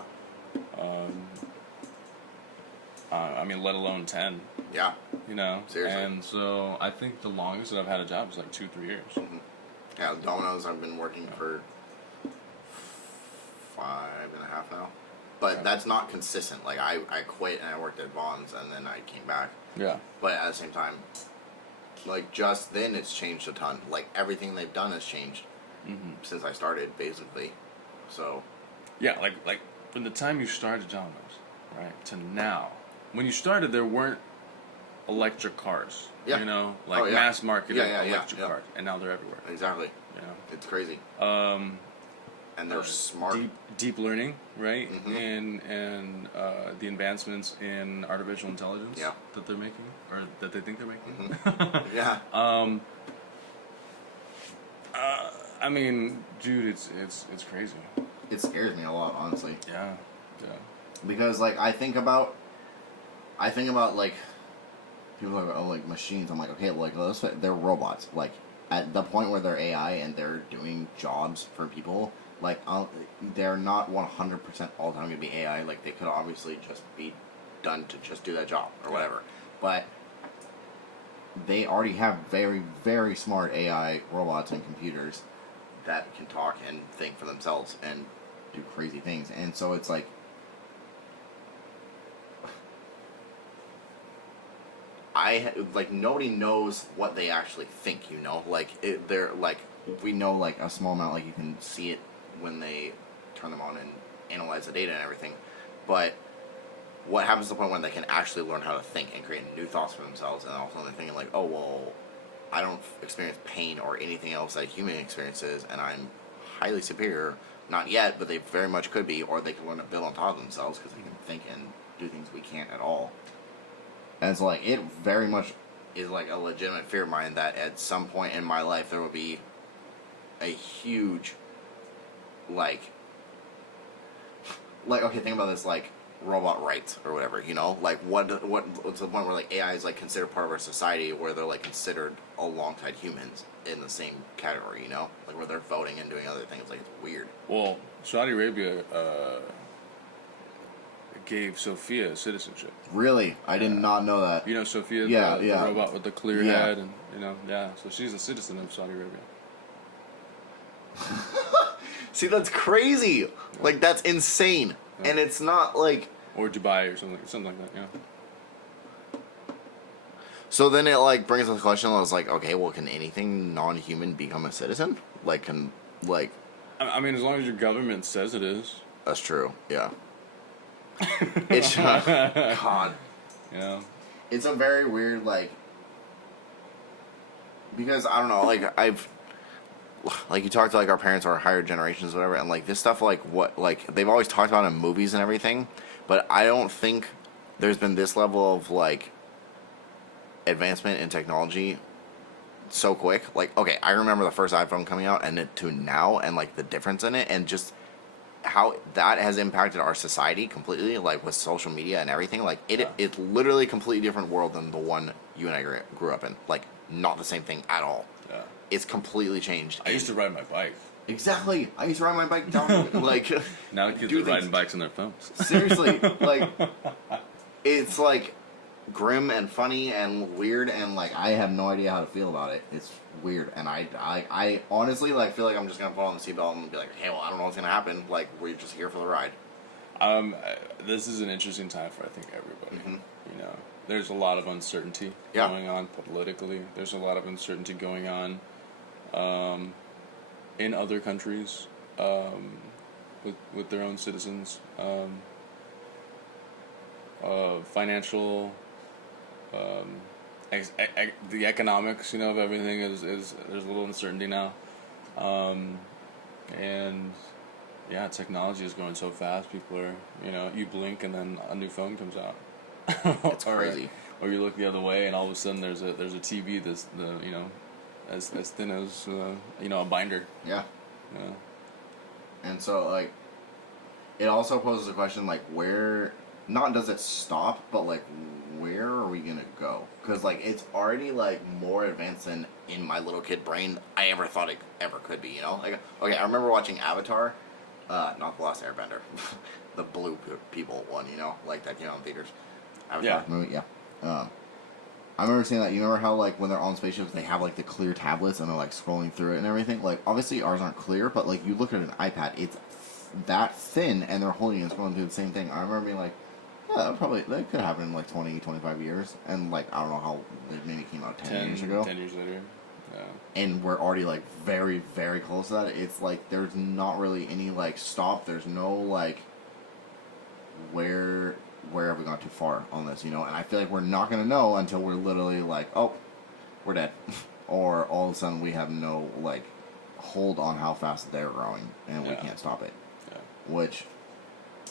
I mean, let alone 10. Yeah. You know? Seriously. And so I think the longest that I've had a job is like 2-3 years. Mm-hmm. Yeah, Domino's, I've been working for 5.5 now. But that's not consistent. Like, I quit and I worked at Vaughn's and then I came back. Yeah. But at the same time, like, just then it's changed a ton. Like, everything they've done has changed since I started, basically. So. Yeah, like from the time you started Domino's, right, to now. When you started, there weren't electric cars. Yeah. You know, like mass market electric yeah. cars, and now they're everywhere. Exactly. You know, it's crazy. And they're smart. Deep learning, right? Mm-hmm. And the advancements in artificial intelligence that they're making, or that they think they're making. Mm-hmm. Yeah. I mean, dude, it's crazy. It scares me a lot, honestly. Yeah. Because, like, I think about like, people are like machines. I'm like, okay, like, they're robots. Like, at the point where they're AI and they're doing jobs for people, like, they're not 100% all the time going to be AI. Like, they could obviously just be done to just do that job or whatever. But they already have very, very smart AI robots and computers that can talk and think for themselves and do crazy things. And so it's like, nobody knows what they actually think, you know? Like, they're, like, we know, like, a small amount, like, you can see it when they turn them on and analyze the data and everything. But what happens to the point when they can actually learn how to think and create new thoughts for themselves, and also they're thinking, like, oh, well, I don't experience pain or anything else that a human experiences, and I'm highly superior. Not yet, but they very much could be, or they can learn to build on top of themselves because they can think and do things we can't at all. And so, like, it very much is, like, a legitimate fear of mine that at some point in my life there will be a huge, like, okay, think about this, like, robot rights or whatever, you know? Like, what's the point where, like, AI is, like, considered part of our society where they're, like, considered alongside humans in the same category, you know? Like, where they're voting and doing other things. Like, it's weird. Well, Saudi Arabia gave Sophia citizenship. Really? I did not know that. You know Sophia, Yeah, the yeah. robot with the clear Yeah. head, and so she's a citizen of Saudi Arabia. See, that's crazy! Like, that's insane. Yeah. And it's not, like... Or Dubai or something like that. Yeah. So then it, like, brings up the question, I was like, okay, well, can anything non-human become a citizen? Like, I mean, as long as your government says it is. That's true, yeah. It's, God. Yeah. It's a very weird, like... Because, I don't know, like, like, you talk to, like, our parents or higher generations, whatever, and, like, this stuff, like, they've always talked about in movies and everything, but I don't think there's been this level of, like, advancement in technology so quick. Like, okay, I remember the first iPhone coming out and it to now, and, like, the difference in it, and just how that has impacted our society completely, like, with social media and everything. Like, it's literally a completely different world than the one you and I grew up in. Like, not the same thing at all. Yeah. It's completely changed. I used to ride my bike. Exactly. I used to ride my bike down, like... Now kids are riding bikes on their phones. Seriously, like, it's, like, grim and funny and weird, and, like, I have no idea how to feel about it. It's weird, and I honestly, like, feel like I'm just gonna put on the seatbelt and be like, hey, well, I don't know what's gonna happen. Like, we're just here for the ride. This is an interesting time for, I think, everybody. Mm-hmm. You know, there's a lot of uncertainty going on politically. There's a lot of uncertainty going on in other countries with their own citizens. Financial, the economics, you know, of everything is there's a little uncertainty now, and yeah, technology is going so fast. People are, you know, you blink and then a new phone comes out. It's crazy. Or you look the other way and all of a sudden there's a TV that's you know as thin as you know, a binder. Yeah. Yeah. And so, like, it also poses a question, like, where, not does it stop, but, like, where are we gonna go? Because, like, it's already, like, more advanced than in my little kid brain I ever thought it ever could be, you know? Like, okay, I remember watching Avatar, not The Last Airbender, the blue people one, you know? Like, that came out in theaters. Avatar movie, yeah. I remember seeing that. You remember how, like, when they're on spaceships, they have, like, the clear tablets and they're, like, scrolling through it and everything? Like, obviously ours aren't clear, but, like, you look at an iPad, it's that thin and they're holding and scrolling through the same thing. I remember being like, yeah, that could happen in, like, 20, 25 years. And, like, I don't know how, like, maybe it came out 10 years ago. 10 years later, yeah. And we're already, like, very, very close to that. It's, like, there's not really any, like, stop. There's no, like, where have we gone too far on this, you know? And I feel like we're not going to know until we're literally like, oh, we're dead. Or all of a sudden we have no, like, hold on how fast they're growing and we can't stop it. Yeah. Which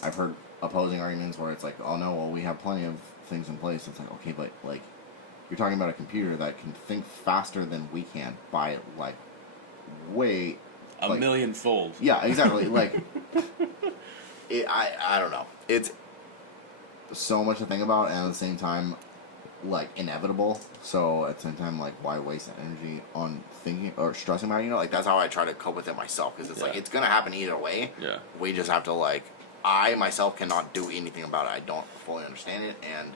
I've heard opposing arguments where it's like, oh no, well, we have plenty of things in place. It's like, okay, but, like, you're talking about a computer that can think faster than we can by, like, way... A million-fold. Yeah, exactly. Like, I don't know. It's so much to think about, and at the same time, like, inevitable. So at the same time, like, why waste that energy on thinking or stressing about it? You know, like, that's how I try to cope with it myself, because it's like, it's gonna happen either way. Yeah. We just have to, like, I myself cannot do anything about it. I don't fully understand it, and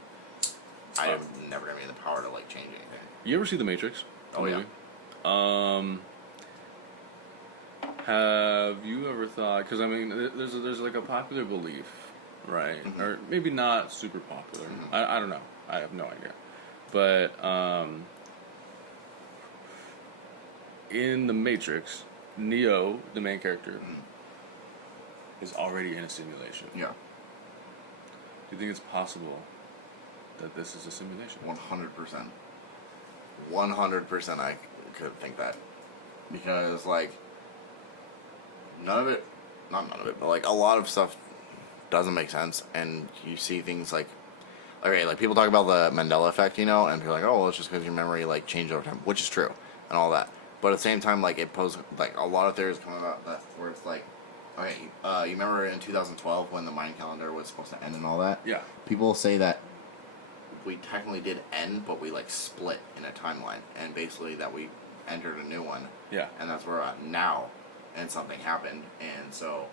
I am never gonna be in the power to, like, change anything. You ever see The Matrix? Oh yeah. Have you ever thought? Because I mean, there's like a popular belief, right? Mm-hmm. Or maybe not super popular. Mm-hmm. I don't know. I have no idea. But in The Matrix, Neo, the main character, is already in a simulation. Yeah. Do you think it's possible that this is a simulation? 100%. 100% I could think that. Because, like, not none of it, but, like, a lot of stuff doesn't make sense, and you see things like, okay, like, people talk about the Mandela effect, you know, and people are like, oh, well, it's just because your memory, like, changed over time, which is true, and all that. But at the same time, like, it poses, like, a lot of theories come about that, where it's like, Okay, you remember in 2012 when the Mayan calendar was supposed to end and all that? Yeah. People say that we technically did end, but we like split in a timeline, and basically that we entered a new one. Yeah. And that's where we're at now, and something happened, and so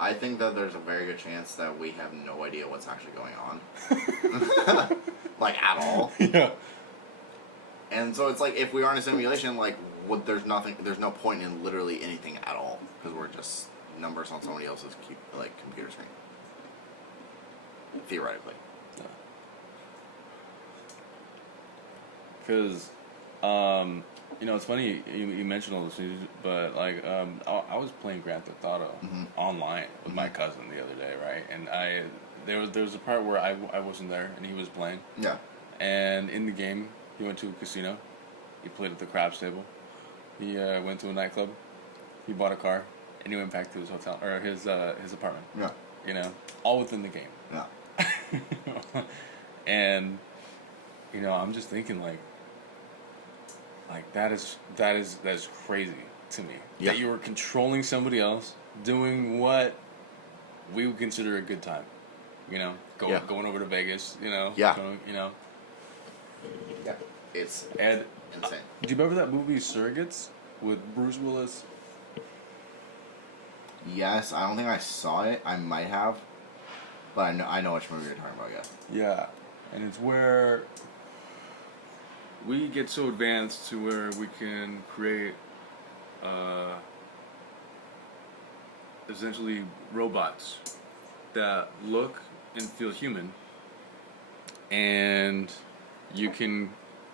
I think that there's a very good chance that we have no idea what's actually going on, like at all. Yeah. And so it's like if we are in a simulation, like there's no point in literally anything at all because we're just numbers on somebody else's computer screen, theoretically. Because, it's funny you mentioned all this news, but like I was playing Grand Theft Auto online with my cousin the other day, right? And there was a part where I wasn't there and he was playing. Yeah. And in the game, he went to a casino. He played at the craps table. He went to a nightclub. He bought a car, and he went back to his hotel or his apartment. Yeah. All within the game. Yeah. And I'm just thinking like that is crazy to me. Yeah. That you were controlling somebody else, doing what we would consider a good time. Going over to Vegas. Yeah. Yeah. It's And insane. do you remember that movie Surrogates with Bruce Willis? Yes, I don't think I saw it. I might have, but I know which movie you're talking about. Yes. Yeah, and it's where we get so advanced to where we can create essentially robots that look and feel human, and you can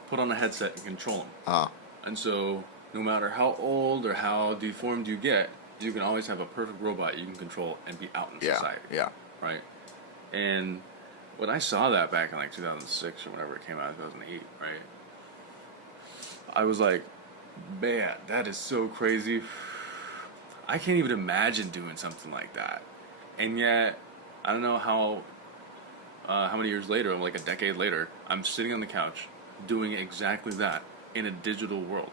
put on a headset and control them. And so, no matter how old or how deformed you get, you can always have a perfect robot you can control and be out in society. Yeah. Right? And when I saw that back in like 2006 or whenever it came out, 2008, right? I was like, man, that is so crazy. I can't even imagine doing something like that. And yet, I don't know how many years later, like a decade later, I'm sitting on the couch doing exactly that in a digital world.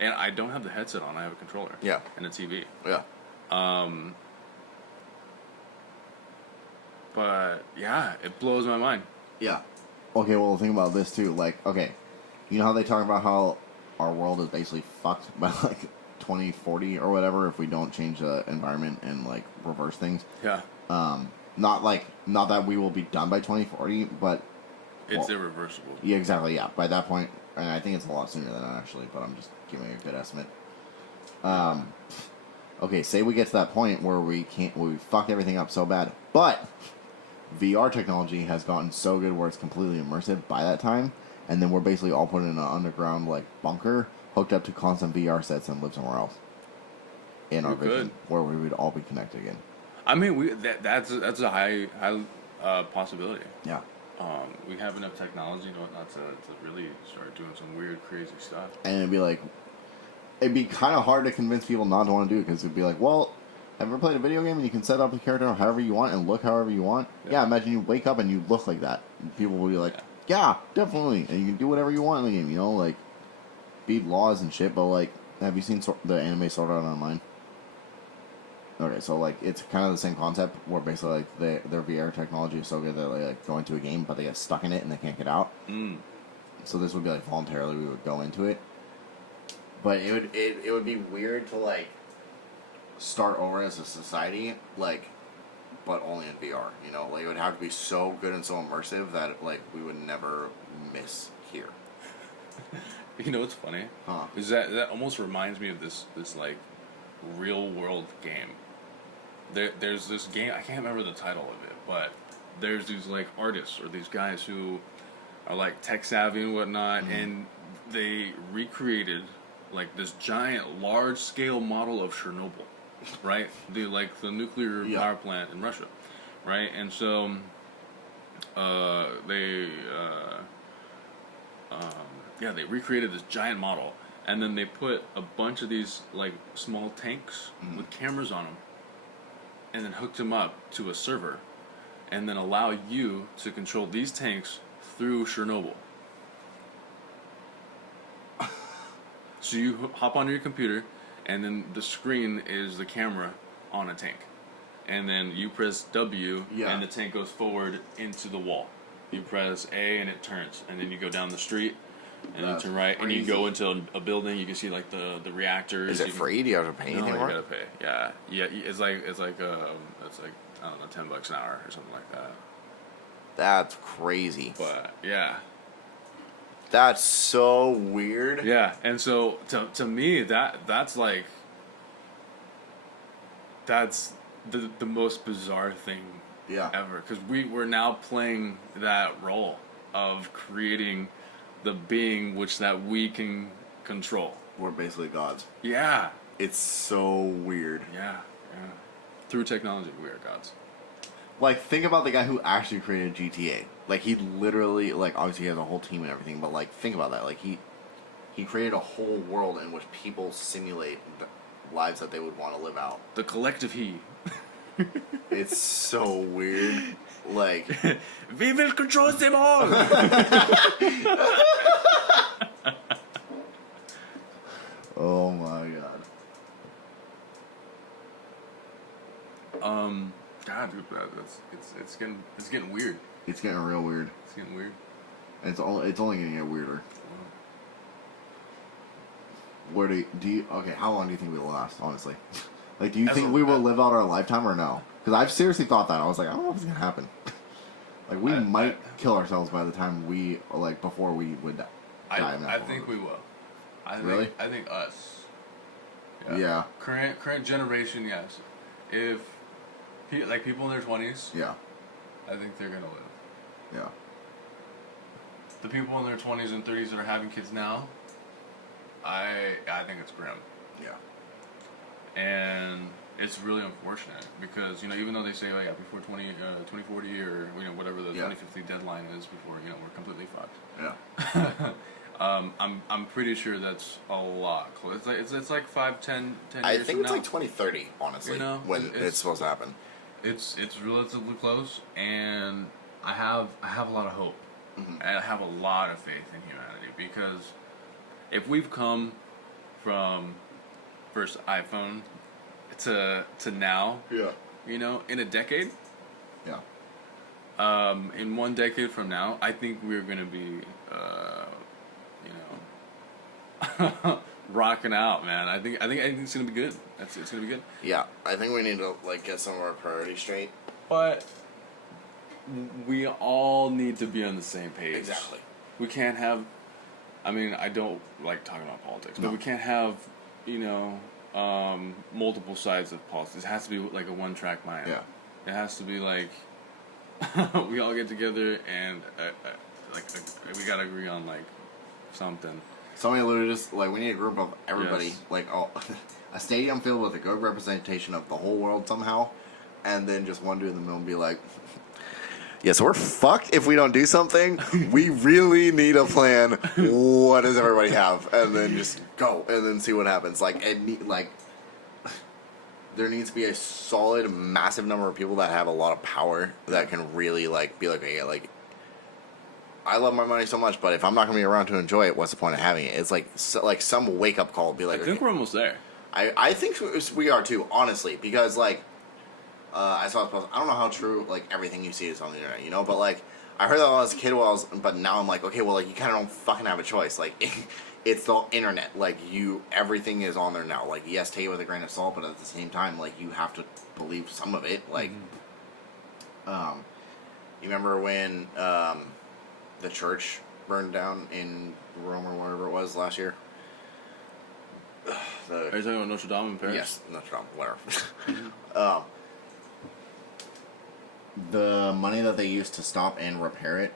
And I don't have the headset on. I have a controller. Yeah. And a TV. Yeah. But yeah, it blows my mind. Yeah. Okay, well, think about this too. Like, okay, you know how they talk about how our world is basically fucked by like 2040 or whatever if we don't change the environment and like reverse things. Yeah. Not that we will be done by 2040, but it's irreversible. Yeah, exactly. Yeah, by that point, and I think it's a lot sooner than that actually, but I'm just giving a good estimate. Okay, say we get to that point where we fucked everything up so bad, but VR technology has gotten so good where it's completely immersive by that time, and then we're basically all put in an underground like bunker, hooked up to constant VR sets, and live somewhere else in our vision, where we would all be connected again. I mean, that's a high possibility. Yeah. We have enough technology and whatnot to really start doing some weird, crazy stuff. And it'd be kind of hard to convince people not to want to do it because it'd be like, well, have you ever played a video game and you can set up a character however you want and look however you want? Yeah, imagine you wake up and you look like that. And people will be like, yeah, definitely. And you can do whatever you want in the game, like, beat laws and shit. But, like, have you seen the anime Sword Art Online? Okay, so, like, it's kind of the same concept where basically, like, their VR technology is so good that they, like, go into a game, but they get stuck in it and they can't get out. So this would be, like, voluntarily we would go into it. But it would be weird to, like, start over as a society, like, but only in VR, Like, it would have to be so good and so immersive that, like, we would never miss here. You know what's funny? Is that almost reminds me of this like, real-world game. There's this game, I can't remember the title of it, but there's these, like, artists or these guys who are, like, tech-savvy and whatnot, and they recreated, like, this giant, large-scale model of Chernobyl, right? The nuclear power plant in Russia, right? And so they recreated this giant model, and then they put a bunch of these, like, small tanks with cameras on them, and then hooked them up to a server, and then allow you to control these tanks through Chernobyl. So you hop onto your computer, and then the screen is the camera on a tank, and then you press W, and the tank goes forward into the wall. You press A, and it turns, and then you go down the street, and you turn right, and you go into a building. You can see like the reactors. Is it free? Do you have to pay anything No, for you it? gotta pay. Yeah, it's like I don't know, $10 an hour or something like that. That's crazy. But yeah. That's so weird. Yeah, and so to me that's like that's the most bizarre thing ever, because we're now playing that role of creating the being which that we can control. We're basically gods. Yeah. It's so weird. Yeah. Through technology, we are gods. Like, think about the guy who actually created GTA. Like, he literally, like, obviously he has a whole team and everything, but, like, think about that. Like, he created a whole world in which people simulate the lives that they would want to live out. The collective he. It's so weird. Like... We will control them all! Oh my god. God, dude, it's getting weird. It's getting real weird. It's getting weird. It's only going to get weirder. Where do you okay, how long do you think we'll last, honestly? Like, do you think we will live out our lifetime or no? Because I've seriously thought that. I was like, I don't know if it's going to happen. Like, we might kill ourselves by the time we, like, before we would die. I think we will. Really? I think us. Yeah. Current generation, yes. If like people in their 20s, yeah, I think they're gonna live. Yeah. The people in their 20s and 30s that are having kids now, I think it's grim. Yeah. And it's really unfortunate because, you know, even though they say, oh yeah, before 2040 or, you know, whatever the 2050 deadline is before, you know, we're completely fucked. Yeah. I'm pretty sure that's a lot close. It's like 5, 10 years I think from it's now. like 2030, honestly, You know, when it's supposed to happen. It's relatively close, and I have a lot of hope. Mm-hmm. And I have a lot of faith in humanity, because if we've come from first iPhone to now, you know, in a decade, in 1 decade from now, I think we're gonna be, you know, rocking out, man. I think it's gonna be good. It's gonna be good. Yeah, I think we need to, like, get some of our priorities straight. But we all need to be on the same page. Exactly. We can't have. I mean, I don't like talking about politics, but we can't have, you know, multiple sides of politics. It has to be like a one-track mind. Yeah. It has to be like we all get together and we gotta agree on like something. Somebody literally just, like, we need a group of everybody, Yes. like, a stadium filled with a good representation of the whole world somehow, and then just one dude in the middle and be like, yeah, so we're fucked if we don't do something. We really need a plan. What does everybody have? And then just go, and then see what happens. Like, there needs to be a solid, massive number of people that have a lot of power that can really, like, be like, hey, like, I love my money so much, but if I'm not gonna be around to enjoy it, what's the point of having it? It's like some wake up call. Be like, I think we're almost there. I think we are too, honestly, because, like, I saw a post. I don't know how true, like, everything you see is on the internet, you know, but, like, I heard that when I was a kid, but now I'm like, okay, well, like, you kind of don't fucking have a choice. Like, it's the internet. Like, everything is on there now. Like, yes, take it with a grain of salt, but at the same time, like, you have to believe some of it. Like, you remember when the church burned down in Rome or wherever it was last year? Are you talking about Notre Dame in Paris? Yes, Notre Dame, whatever. The money that they used to stop and repair it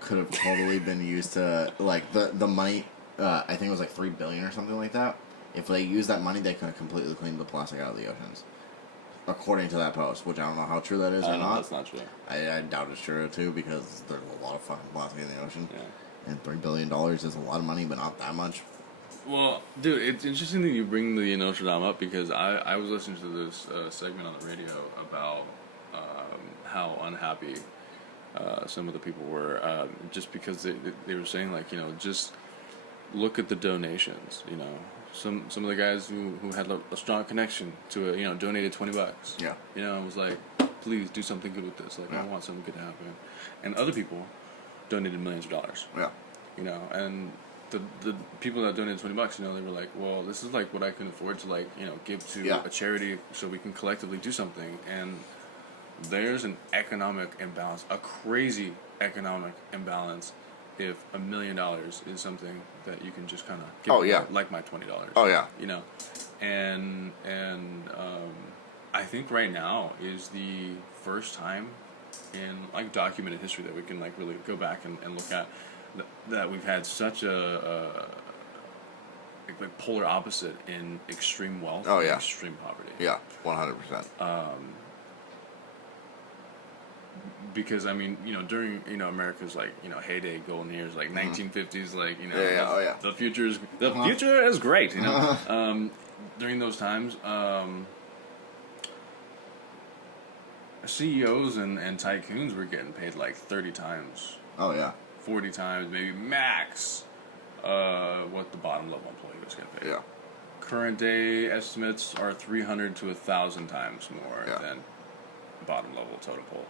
could have totally been used to, like, the money, I think it was like $3 billion or something like that. If they used that money, they could have completely cleaned the plastic out of the oceans. According to that post, which I don't know how true that is or not. That's not true. I doubt it's true, too, because there's a lot of fucking plastic in the ocean. Yeah. And $3 billion is a lot of money, but not that much. Well, dude, it's interesting that you bring the Notre Dame up, because I was listening to this segment on the radio about how unhappy some of the people were, just because they were saying, like, you know, just look at the donations. You know, some of the guys who had a strong connection to it, you know, donated $20. Yeah. You know, it was like, please do something good with this. Like, I want something good to happen. And other people donated millions of dollars. Yeah. You know, and the people that donated $20, you know, they were like, well, this is like what I can afford to, like, you know, give to a charity so we can collectively do something. And there's an economic imbalance, a crazy economic imbalance, if $1 million is something that you can just kind of give like my $20. Oh yeah. You know, and I think right now is the first time in like documented history that we can like really go back and look at that we've had such a like polar opposite in extreme wealth and extreme poverty. Yeah, 100%. Because I mean, you know, during, you know, America's like, you know, heyday, golden years, like 1950s, like, you know, the future is great, you know. During those times, CEOs and tycoons were getting paid like 30 times. Oh yeah. 40 times, maybe max, what the bottom level employee was getting paid. Yeah. Current day estimates are 300 to 1,000 times more than bottom level total poll.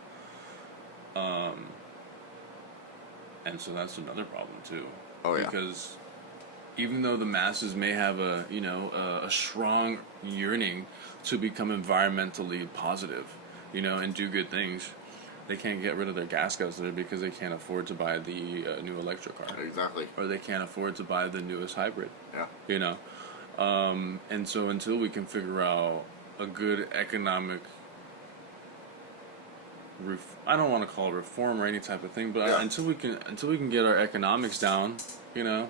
And so that's another problem too. Oh yeah. Because even though the masses may have a, you know, a strong yearning to become environmentally positive, you know, and do good things, they can't get rid of their gas guzzler because they can't afford to buy the new electric car. Exactly. Or they can't afford to buy the newest hybrid. Yeah. You know, and so until we can figure out a good economic I don't want to call it reform or any type of thing, but until we can get our economics down, you know,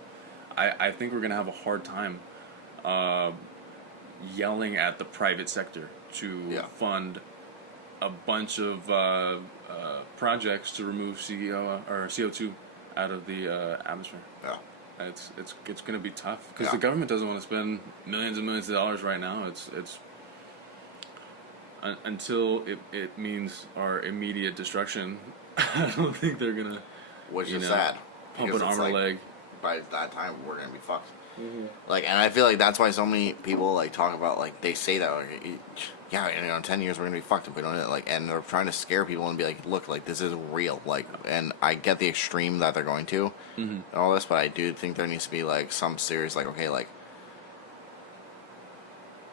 I think we're gonna have a hard time yelling at the private sector to fund a bunch of projects to remove CO2 out of the atmosphere. Yeah, it's gonna be tough because the government doesn't want to spend millions and millions of dollars right now. It's until it means our immediate destruction. I don't think they're gonna. Which is sad. Pump an arm or leg. By that time, we're gonna be fucked. Mm-hmm. Like, and I feel like that's why so many people like talk about, like, they say that, like, yeah, you know, in 10 years we're gonna be fucked if we don't, like, and they're trying to scare people and be like, look, like, this is real, like, and I get the extreme that they're going to, and all this, but I do think there needs to be like some serious, like, okay, like,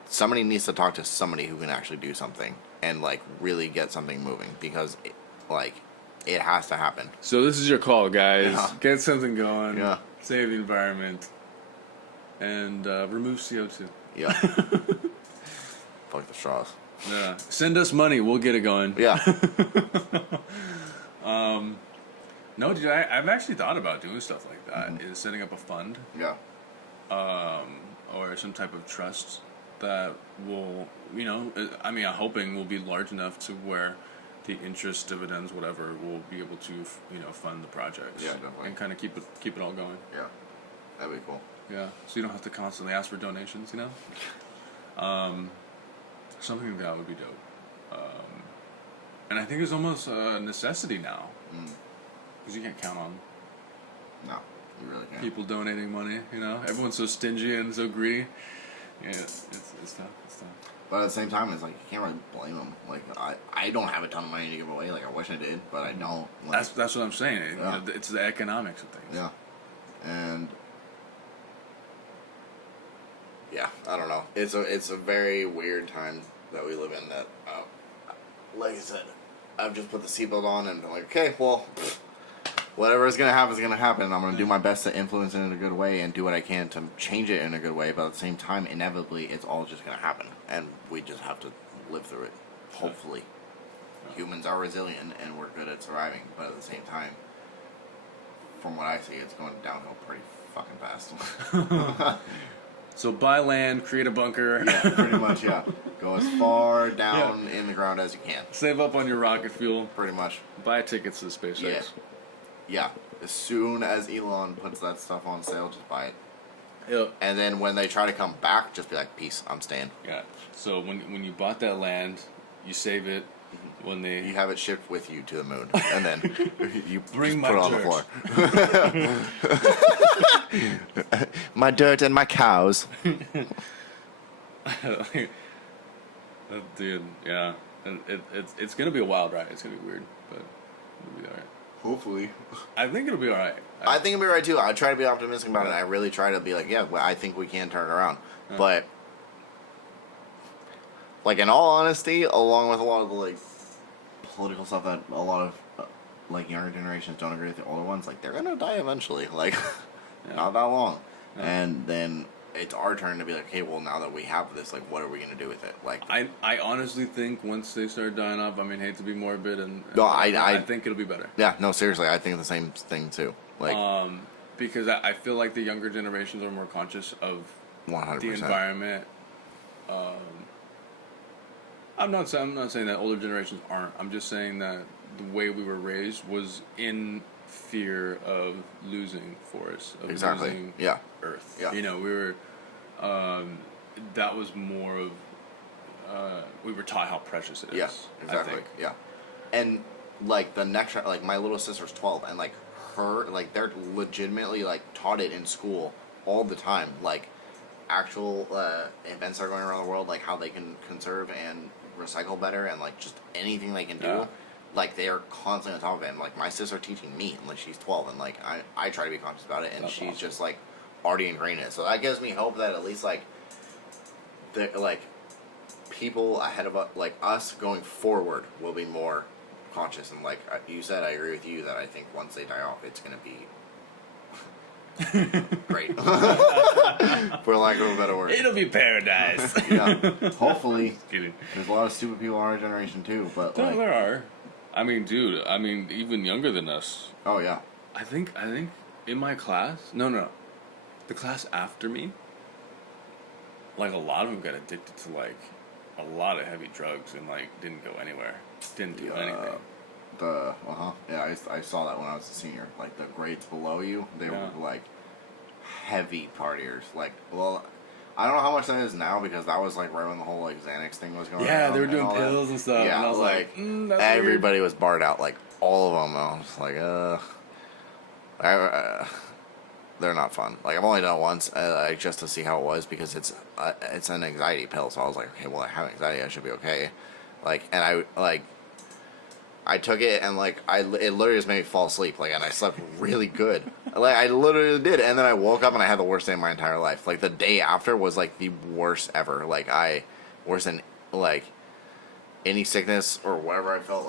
somebody needs to talk to somebody who can actually do something and like really get something moving, because it has to happen. So this is your call, guys. Yeah. Get something going. Yeah. Save the environment. And remove CO2. Yeah. Fuck the straws. Yeah. Send us money. We'll get it going. Yeah. No, dude, I've actually thought about doing stuff like that. Is setting up a fund. Yeah. Or some type of trust that will, you know, I mean, I'm hoping will be large enough to where the interest, dividends, whatever, will be able to, you know, fund the projects. Yeah, definitely. And kind of keep it all going. Yeah, that'd be cool. Yeah, so you don't have to constantly ask for donations, you know. Something like that would be dope. And I think it's almost a necessity now, because you can't count on. No, you really can't. People donating money, you know. Everyone's so stingy and so greedy. Yeah, it's tough. It's tough. But at the same time, it's like, you can't really blame them. Like, I don't have a ton of money to give away. Like, I wish I did, but I don't. Like, that's what I'm saying. Yeah. You know, it's the economics of things. Yeah. And yeah, I don't know. It's a very weird time that we live in. That, like I said, I've just put the seatbelt on and been like, okay, well, whatever is gonna happen is gonna happen. I'm gonna do my best to influence it in a good way and do what I can to change it in a good way. But at the same time, inevitably, it's all just gonna happen, and we just have to live through it. Hopefully, humans are resilient and we're good at surviving. But at the same time, from what I see, it's going downhill pretty fucking fast. So buy land, create a bunker. Yeah, pretty much. Yeah, go as far down in the ground as you can. Save up on your rocket fuel. Pretty much. Buy tickets to the SpaceX. Yeah. Yeah, as soon as Elon puts that stuff on sale, just buy it. Yep. And then when they try to come back, just be like, peace, I'm staying. Yeah. So when you bought that land, you save it. When you have it shipped with you to the moon, and then you bring just put it on the floor. My dirt and my cows. Dude, yeah, and it's gonna be a wild ride. It's gonna be weird, but it'll be alright. Hopefully. I think it'll be alright. I think it'll be right too. I try to be optimistic about it. I really try to be like, yeah, well, I think we can turn it around. Yeah. But, like, in all honesty, along with a lot of the, like, political stuff that a lot of, like, younger generations don't agree with the older ones, like, they're gonna die eventually. Like, Yeah. not that long. Yeah. And then it's our turn to be like, okay, well, now that we have this, like, what are we gonna do with it? Like, I honestly think once they start dying off, I mean, hate to be morbid, and No, I I- think it'll be better. yeah, no, seriously, I think the same thing too. Like, Because I feel like the younger generations are more conscious of 100%. the environment. I'm not saying that older generations aren't. I'm just saying that the way we were raised was in fear of losing forests, of Exactly. losing Yeah. Earth. Yeah. You know, we were. That was more of. We were taught how precious it is. Yeah, exactly. I think. Yeah, and like the next, like my little sister's 12, and like her, like they're legitimately like taught it in school all the time. Like actual events are going around the world, like how they can conserve and recycle better, and like just anything they can do. Yeah. Like they are constantly on top of it. And like my sister teaching me, and like she's 12, and like I try to be conscious about it, and That's she's awesome. just like already ingrained in it. So that gives me hope that at least like the like people ahead of us, like us going forward, will be more conscious. And like you said, I agree with you that I think once they die off, it's gonna be great, for lack of a better word. It'll be paradise. Yeah, hopefully. Kidding. There's a lot of stupid people in our generation too, but No, like, there are. I mean, dude. I mean, even younger than us. oh yeah, I think in my class. No. The class after me. Like a lot of them got addicted to like a lot of heavy drugs and like didn't go anywhere. Didn't do anything. yeah, I saw that when I was a senior. Like the grades below you, they Yeah. were like heavy partiers. Like, well, I don't know how much that is now because that was like right when the whole like Xanax thing was going on. Yeah, they were and doing all that. pills and stuff. Yeah, and I was like, that's everybody was barred out, like all of them. I was like, they're not fun. Like I've only done it once, like just to see how it was because it's an anxiety pill. So I was like, okay, well I have anxiety, I should be okay. Like, and I took it and like it literally just made me fall asleep. Like, and I slept really good. Like I literally did, and then I woke up and I had the worst day of my entire life. Like the day after was like the worst ever. Like worse than like any sickness or whatever. I felt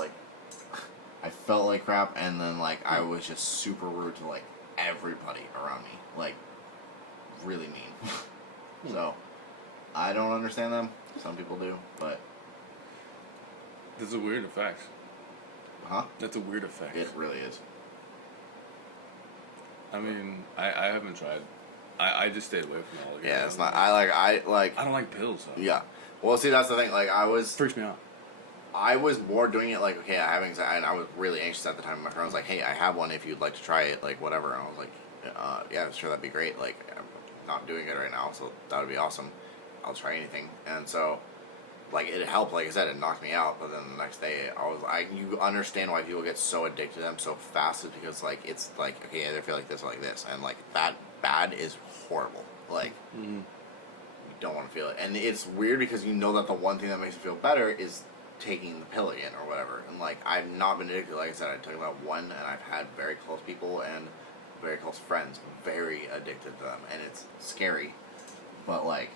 like crap, and then like I was just super rude to like everybody around me, like really mean. So I don't understand them. Some people do, but That's a weird effect. huh? That's a weird effect. It really is. I mean, I haven't tried. I just stayed away from it all. Yeah, it's not. I don't like pills. Though. Yeah. Well, see, that's the thing. Like, Freaks me out. I was more doing it like, okay, I have anxiety, and I was really anxious at the time. My friend was like, hey, I have one if you'd like to try it, like, whatever. And I was like, yeah, sure, that'd be great. Like, I'm not doing it right now, so that would be awesome. I'll try anything. And so, like, it helped. Like I said, it knocked me out. But then the next day, you understand why people get so addicted to them so fast is because, like, it's like, okay, I either feel like this or like this. And, like, bad is horrible. Like, you don't want to feel it. And it's weird because you know that the one thing that makes you feel better is taking the pill again or whatever. And like I've not been addicted. Like I said, I took about one, and I've had very close people and very close friends very addicted to them, and it's scary. But like,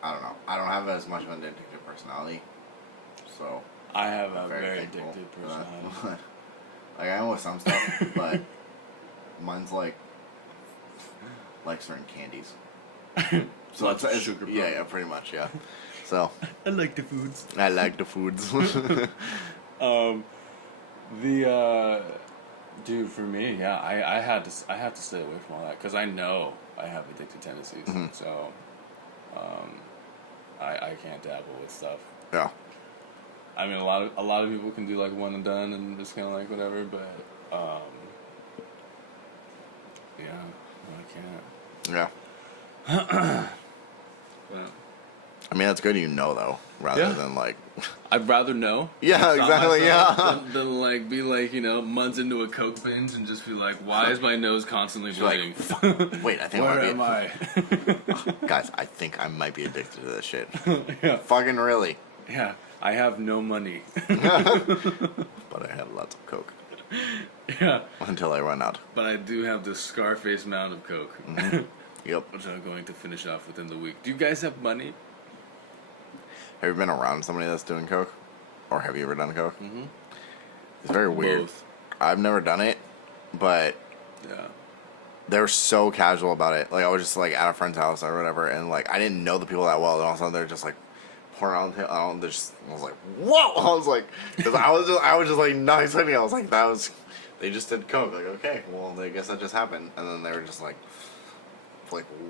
I don't know. I don't have as much of an addictive personality, so I have a I'm very thankful addicted for that. personality. Like I am with some stuff, but mine's like certain candies. So Lots of it's sugar yeah, probably. yeah, pretty much, yeah. So I like the foods. I like the foods. Dude, for me, yeah, I have to stay away from all that because I know I have addictive tendencies. Mhm. So, I can't dabble with stuff. Yeah. I mean, a lot of people can do like one and done and just kind of like whatever, but yeah, no, I can't. Yeah. But I mean, that's good you know, though, rather Yeah. than, like... I'd rather know. Yeah, Stop exactly, myself yeah. Than like be like, you know, months into a coke binge and just be like, why is my nose constantly bleeding? Like, wait, I think Where I am might I? be... Guys, I think I might be addicted to this shit. Yeah. Fucking really. Yeah. I have no money. But I have lots of coke. Yeah. Until I run out. But I do have this Scarface amount of coke. Yep. Which I'm going to finish off within the week. Do you guys have money? Have you been around somebody that's doing coke? Or have you ever done coke? Mm-hmm. It's very weird. Both. I've never done it, but Yeah. they were so casual about it. Like, I was just, like, at a friend's house or whatever, and, like, I didn't know the people that well, and all of a sudden they're just, like, pouring on the table. I was like, whoa! I was like, because I was just, like, not expecting it. I was like, they just did coke. Like, okay, well, I guess that just happened. And then they were just, like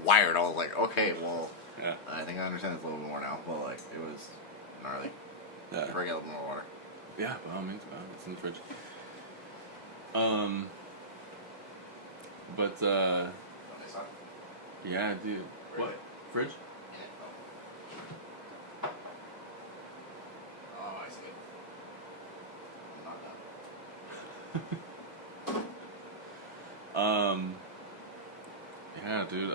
wired. I was like, okay, well, Yeah. I think I understand this a little bit more now. But, like, it was gnarly. Yeah. Bring a little more water. Yeah, by all means, man. It's in the fridge. But, yeah, dude. What? Fridge? Oh, I see. I'm not done. Yeah, dude.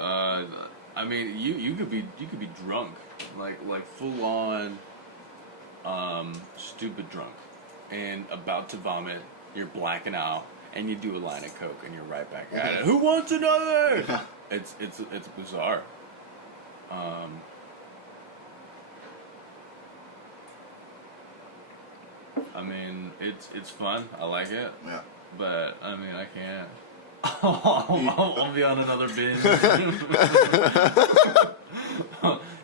I mean, you could be drunk, like full on, stupid drunk, and about to vomit. You're blacking out, and you do a line of coke, and you're right back at it. Who wants another? It's bizarre. I mean, it's fun. I like it. Yeah. But I mean, I can't. I'll be on another binge.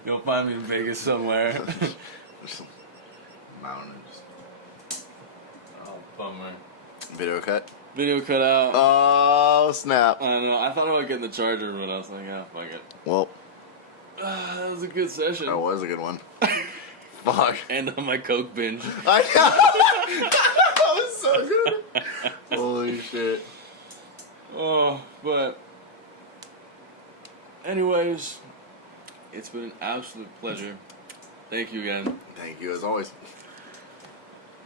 You'll find me in Vegas somewhere. There's some mountains. Oh, bummer. Video cut. Video cut out. Oh, snap. I don't know. I thought about getting the charger, but I was like, ah, fuck it. Well, That was a good session. that was a good one. Fuck. And on my coke binge. I know. That was so good. Holy shit. Oh, but anyways, it's been an absolute pleasure. Thank you again. Thank you, as always.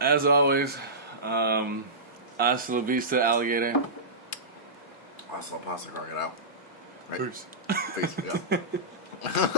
As always, hasta la vista, alligator. Hasta la pasta, crocodile. Right? Peace. Peace, yeah.